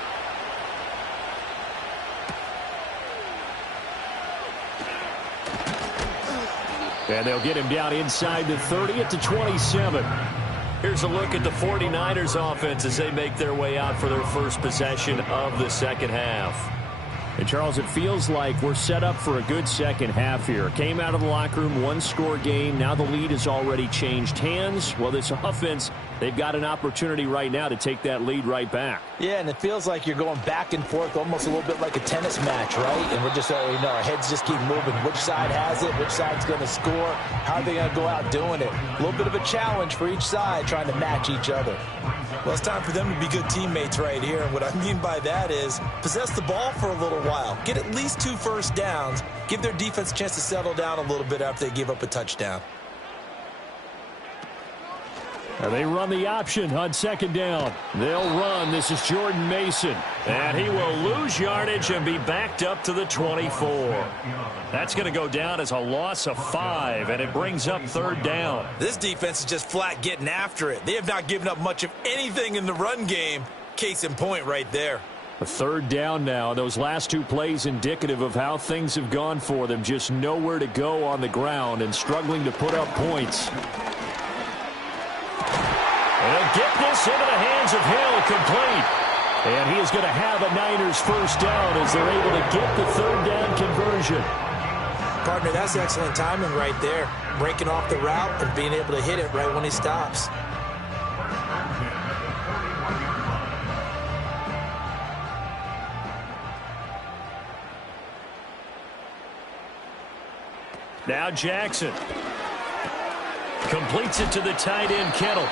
And they'll get him down inside the 30 at the 27. Here's a look at the 49ers offense as they make their way out for their first possession of the second half. And, Charles, it feels like we're set up for a good second half here. Came out of the locker room, one-score game. Now the lead has already changed hands. Well, this offense, they've got an opportunity right now to take that lead right back. Yeah, and it feels like you're going back and forth almost a little bit like a tennis match, right? And we're just, our heads just keep moving. Which side has it? Which side's going to score? How are they going to go out doing it? A little bit of a challenge for each side trying to match each other. Well, it's time for them to be good teammates right here. And what I mean by that is possess the ball for a little while. Get at least 2 first downs. Give their defense a chance to settle down a little bit after they give up a touchdown. They run the option on second down. They'll run. This is Jordan Mason. And he will lose yardage and be backed up to the 24. That's going to go down as a loss of 5, and it brings up 3rd down. This defense is just flat getting after it. They have not given up much of anything in the run game. Case in point right there. A 3rd down now. Those last 2 plays indicative of how things have gone for them. Just nowhere to go on the ground and struggling to put up points. They'll get this into the hands of Hill, complete. And he is going to have a Niners first down as they're able to get the 3rd down conversion. Partner, that's excellent timing right there. Breaking off the route and being able to hit it right when he stops. Now Jackson completes it to the tight end, Kittle.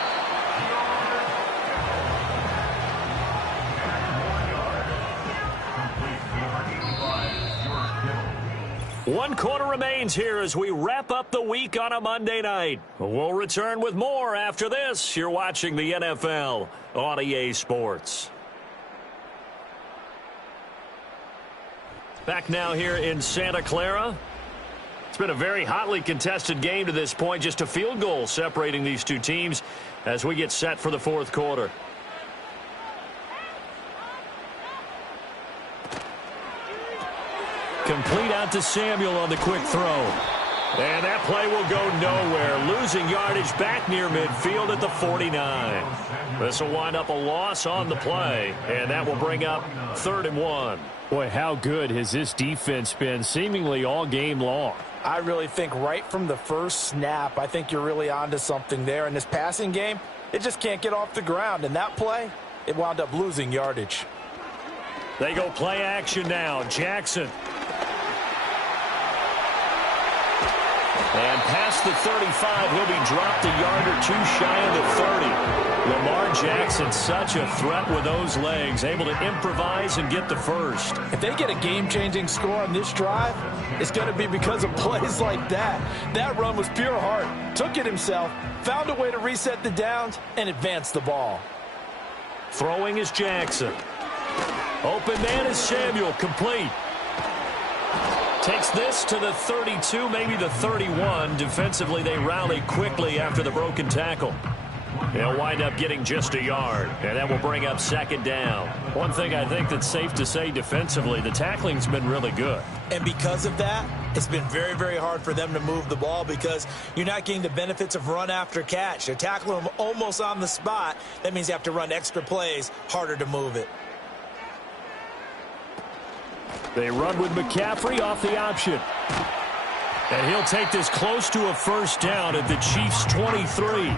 One quarter remains here as we wrap up the week on a Monday night. We'll return with more after this. You're watching the NFL on EA Sports. Back now here in Santa Clara. It's been a very hotly contested game to this point. Just a field goal separating these two teams as we get set for the 4th quarter. Complete out to Samuel on the quick throw. And that play will go nowhere. Losing yardage back near midfield at the 49. This will wind up a loss on the play. And that will bring up 3rd and 1. Boy, how good has this defense been seemingly all game long? I really think right from the first snap, I think you're really onto something there. In this passing game, it just can't get off the ground. And that play, it wound up losing yardage. They go play action now. Jackson. And past the 35, he'll be dropped a yard or two shy of the 30. Lamar Jackson, such a threat with those legs, able to improvise and get the first. If they get a game-changing score on this drive, it's going to be because of plays like that. That run was pure heart. Took it himself, found a way to reset the downs, and advance the ball. Throwing is Jackson. Open man is Samuel, complete. Takes this to the 32, maybe the 31. Defensively, they rally quickly after the broken tackle. They'll wind up getting just a yard, and that will bring up second down. One thing I think that's safe to say defensively, the tackling's been really good. And because of that, it's been very, very hard for them to move the ball because you're not getting the benefits of run after catch. They're tackling them almost on the spot. That means you have to run extra plays, harder to move it. They run with McCaffrey off the option. And he'll take this close to a first down at the Chiefs' 23.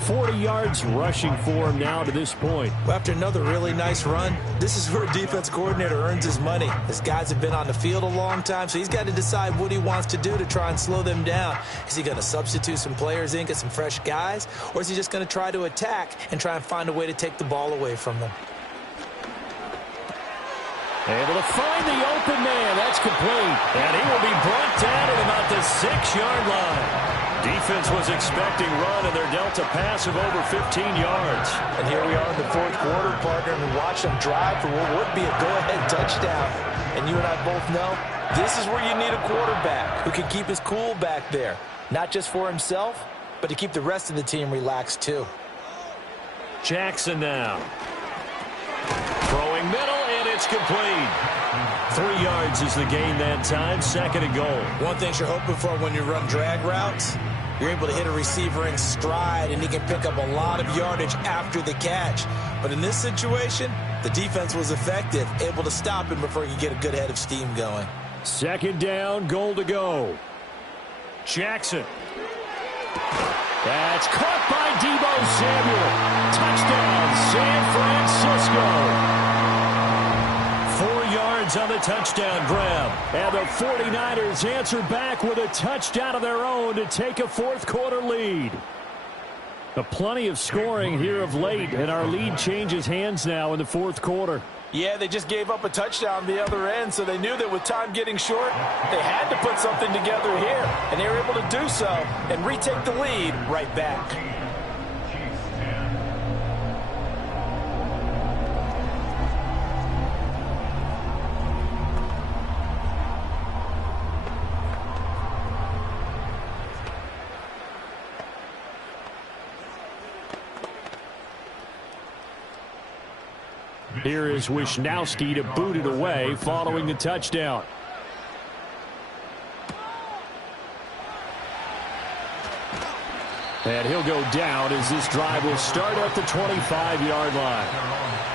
40 yards rushing for him now to this point. Well, after another really nice run, this is where a defense coordinator earns his money. His guys have been on the field a long time, so he's got to decide what he wants to do to try and slow them down. Is he going to substitute some players in, get some fresh guys, or is he just going to try to attack and try and find a way to take the ball away from them? Able to find the open man. That's complete. And he will be brought down at about the 6-yard line. Defense was expecting run, and they're dealt a pass of over 15 yards. And here we are in the fourth quarter, partner, and we watch them drive for what would be a go-ahead touchdown. And you and I both know this is where you need a quarterback who can keep his cool back there. Not just for himself, but to keep the rest of the team relaxed too. Jackson now. Throwing middle. It's complete. 3 yards is the gain that time. Second and goal. One thing you're hoping for when you run drag routes, you're able to hit a receiver in stride, and he can pick up a lot of yardage after the catch. But in this situation, the defense was effective, able to stop him before he could get a good head of steam going. Second down, goal to go. Jackson. That's caught by Deebo Samuel. Touchdown, San Francisco. 4 yards on the touchdown grab. And the 49ers answer back with a touchdown of their own to take a fourth quarter lead. Plenty of scoring here of late, and our lead changes hands now in the fourth quarter. Yeah, they just gave up a touchdown the other end, so they knew that with time getting short, they had to put something together here. And they were able to do so and retake the lead right back. Here is Wisnowski to boot it away following the touchdown. And he'll go down as this drive will start at the 25-yard line.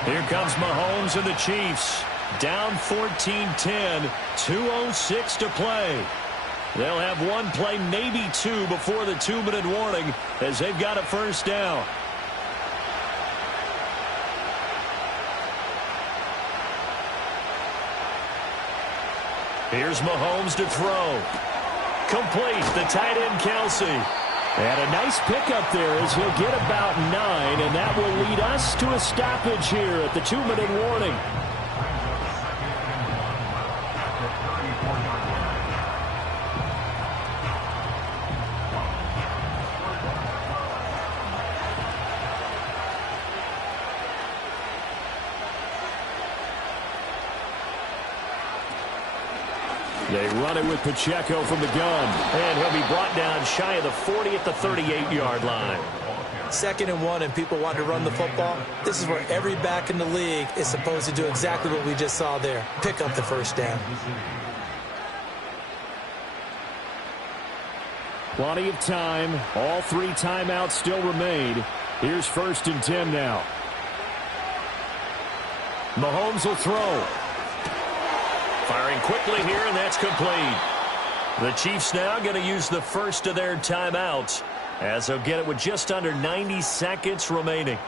Here comes Mahomes and the Chiefs. Down 14-10, 2:06 to play. They'll have one play, maybe two, before the 2-minute warning as they've got a first down. Here's Mahomes to throw. Complete, the tight end, Kelsey. And a nice pickup there as he'll get about 9, and that will lead us to a stoppage here at the 2-minute warning. They run it with Pacheco from the gun. And he'll be brought down shy of the 40 at the 38-yard line. 2nd and 1, and people want to run the football. This is where every back in the league is supposed to do exactly what we just saw there. Pick up the first down. Plenty of time. All 3 timeouts still remain. Here's 1st and 10 now. Mahomes will throw. Firing quickly here, and that's complete. The Chiefs now going to use the first of their timeouts as they'll get it with just under 90 seconds remaining.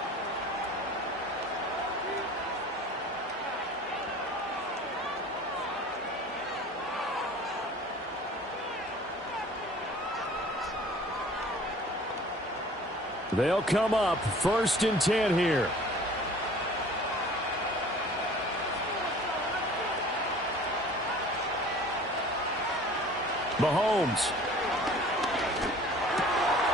They'll come up 1st and 10 here. Mahomes.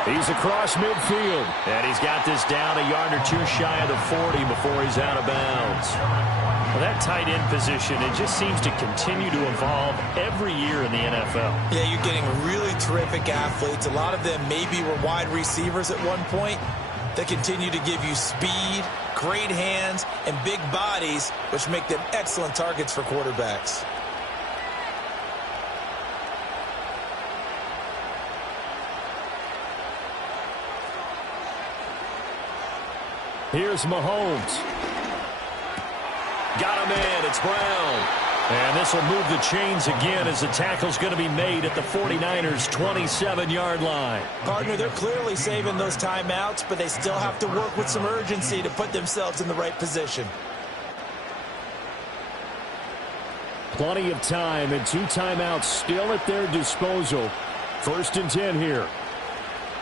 He's across midfield. And he's got this down a yard or two shy of the 40 before he's out of bounds. Well, that tight end position, it just seems to continue to evolve every year in the NFL. Yeah, you're getting really terrific athletes. A lot of them maybe were wide receivers at one point. They continue to give you speed, great hands, and big bodies, which make them excellent targets for quarterbacks. Here's Mahomes. Got him in. It's Brown. And this will move the chains again as the tackle's going to be made at the 49ers' 27-yard line. Partner, they're clearly saving those timeouts, but they still have to work with some urgency to put themselves in the right position. Plenty of time and 2 timeouts still at their disposal. 1st and 10 here.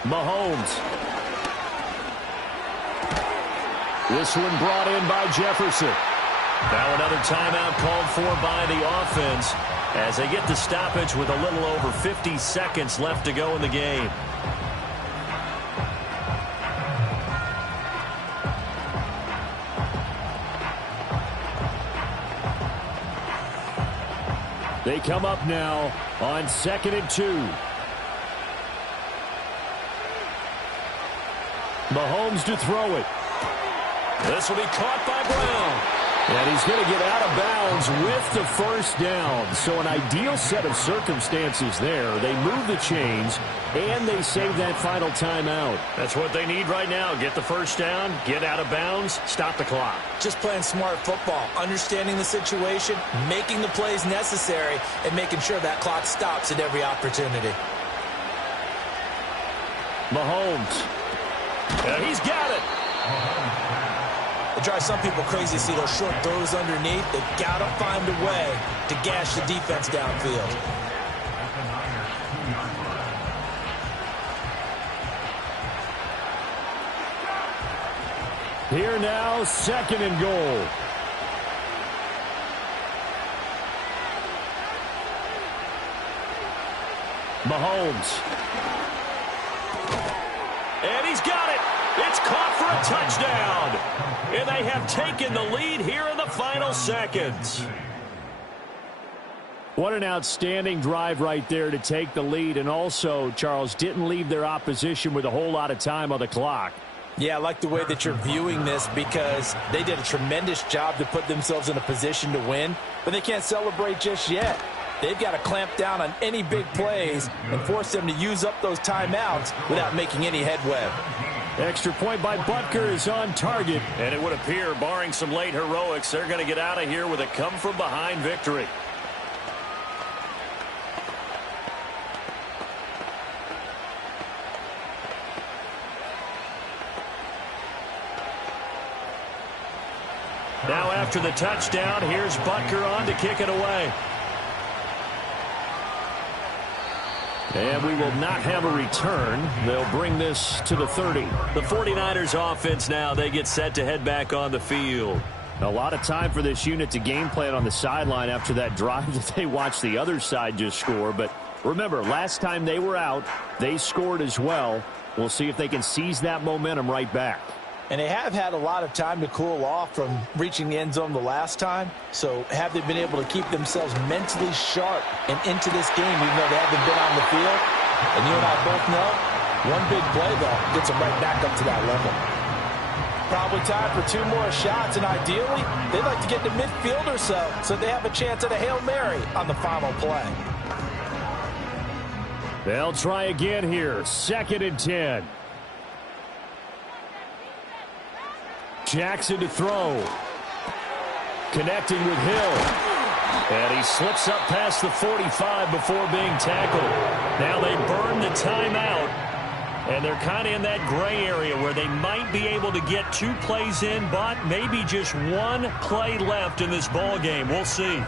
Mahomes. This one brought in by Jefferson. Now another timeout called for by the offense as they get the stoppage with a little over 50 seconds left to go in the game. They come up now on 2nd and 2. Mahomes to throw it. This will be caught by Brown. And he's going to get out of bounds with the first down. So an ideal set of circumstances there. They move the chains, and they save that final timeout. That's what they need right now. Get the first down, get out of bounds, stop the clock. Just playing smart football, understanding the situation, making the plays necessary, and making sure that clock stops at every opportunity. Mahomes. And he's got it. It drives some people crazy to see those short throws underneath. They've got to find a way to gash the defense downfield. Here now, 2nd and goal. Mahomes. And he's got it. It's caught for a touchdown. And they have taken the lead here in the final seconds. What an outstanding drive right there to take the lead. And also, Charles, didn't leave their opposition with a whole lot of time on the clock. Yeah, I like the way that you're viewing this because they did a tremendous job to put themselves in a position to win, but they can't celebrate just yet. They've got to clamp down on any big plays and force them to use up those timeouts without making any headway. Extra point by Butker is on target. And it would appear, barring some late heroics, they're going to get out of here with a come-from-behind victory. Now after the touchdown, here's Butker on to kick it away. And we will not have a return. They'll bring this to the 30. The 49ers offense now, they get set to head back on the field. A lot of time for this unit to game plan on the sideline after that drive that they watched the other side just score. But remember, last time they were out, they scored as well. We'll see if they can seize that momentum right back. And they have had a lot of time to cool off from reaching the end zone the last time. So have they been able to keep themselves mentally sharp and into this game even though they haven't been on the field? And you and I both know, one big play, though, gets them right back up to that level. Probably time for 2 more shots, and ideally, they'd like to get to midfield or so they have a chance at a Hail Mary on the final play. They'll try again here. 2nd and 10. Jackson to throw. Connecting with Hill. And he slips up past the 45 before being tackled. Now they burn the timeout. And they're kind of in that gray area where they might be able to get 2 plays in, but maybe just 1 play left in this ball game. We'll see.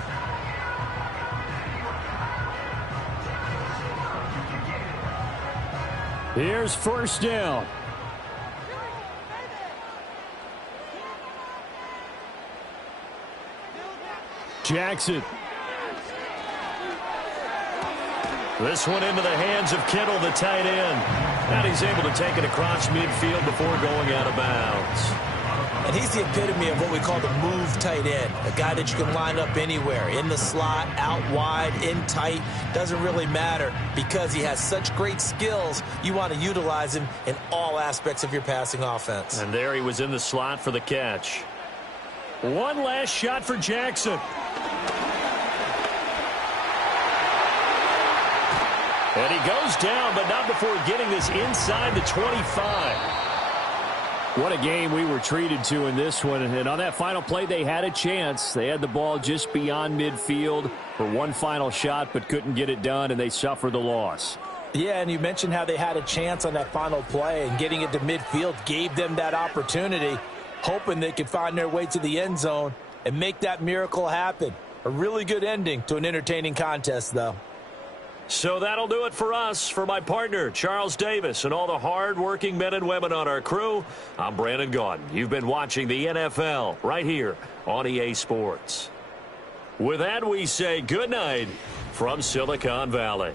Here's first down. Jackson. This one into the hands of Kittle, the tight end. And he's able to take it across midfield before going out of bounds. And he's the epitome of what we call the move tight end. A guy that you can line up anywhere. In the slot, out wide, in tight. Doesn't really matter because he has such great skills. You want to utilize him in all aspects of your passing offense. And there he was in the slot for the catch. One last shot for Jackson. And he goes down, but not before getting this inside the 25. What a game we were treated to in this one. And on that final play, they had a chance. They had the ball just beyond midfield for one final shot, but couldn't get it done, and they suffered the loss. Yeah, and you mentioned how they had a chance on that final play, and getting it to midfield gave them that opportunity, hoping they could find their way to the end zone and make that miracle happen. A really good ending to an entertaining contest, though. So that'll do it for us. For my partner, Charles Davis, and all the hard-working men and women on our crew, I'm Brandon Gaudin. You've been watching the NFL right here on EA Sports. With that, we say good night from Silicon Valley.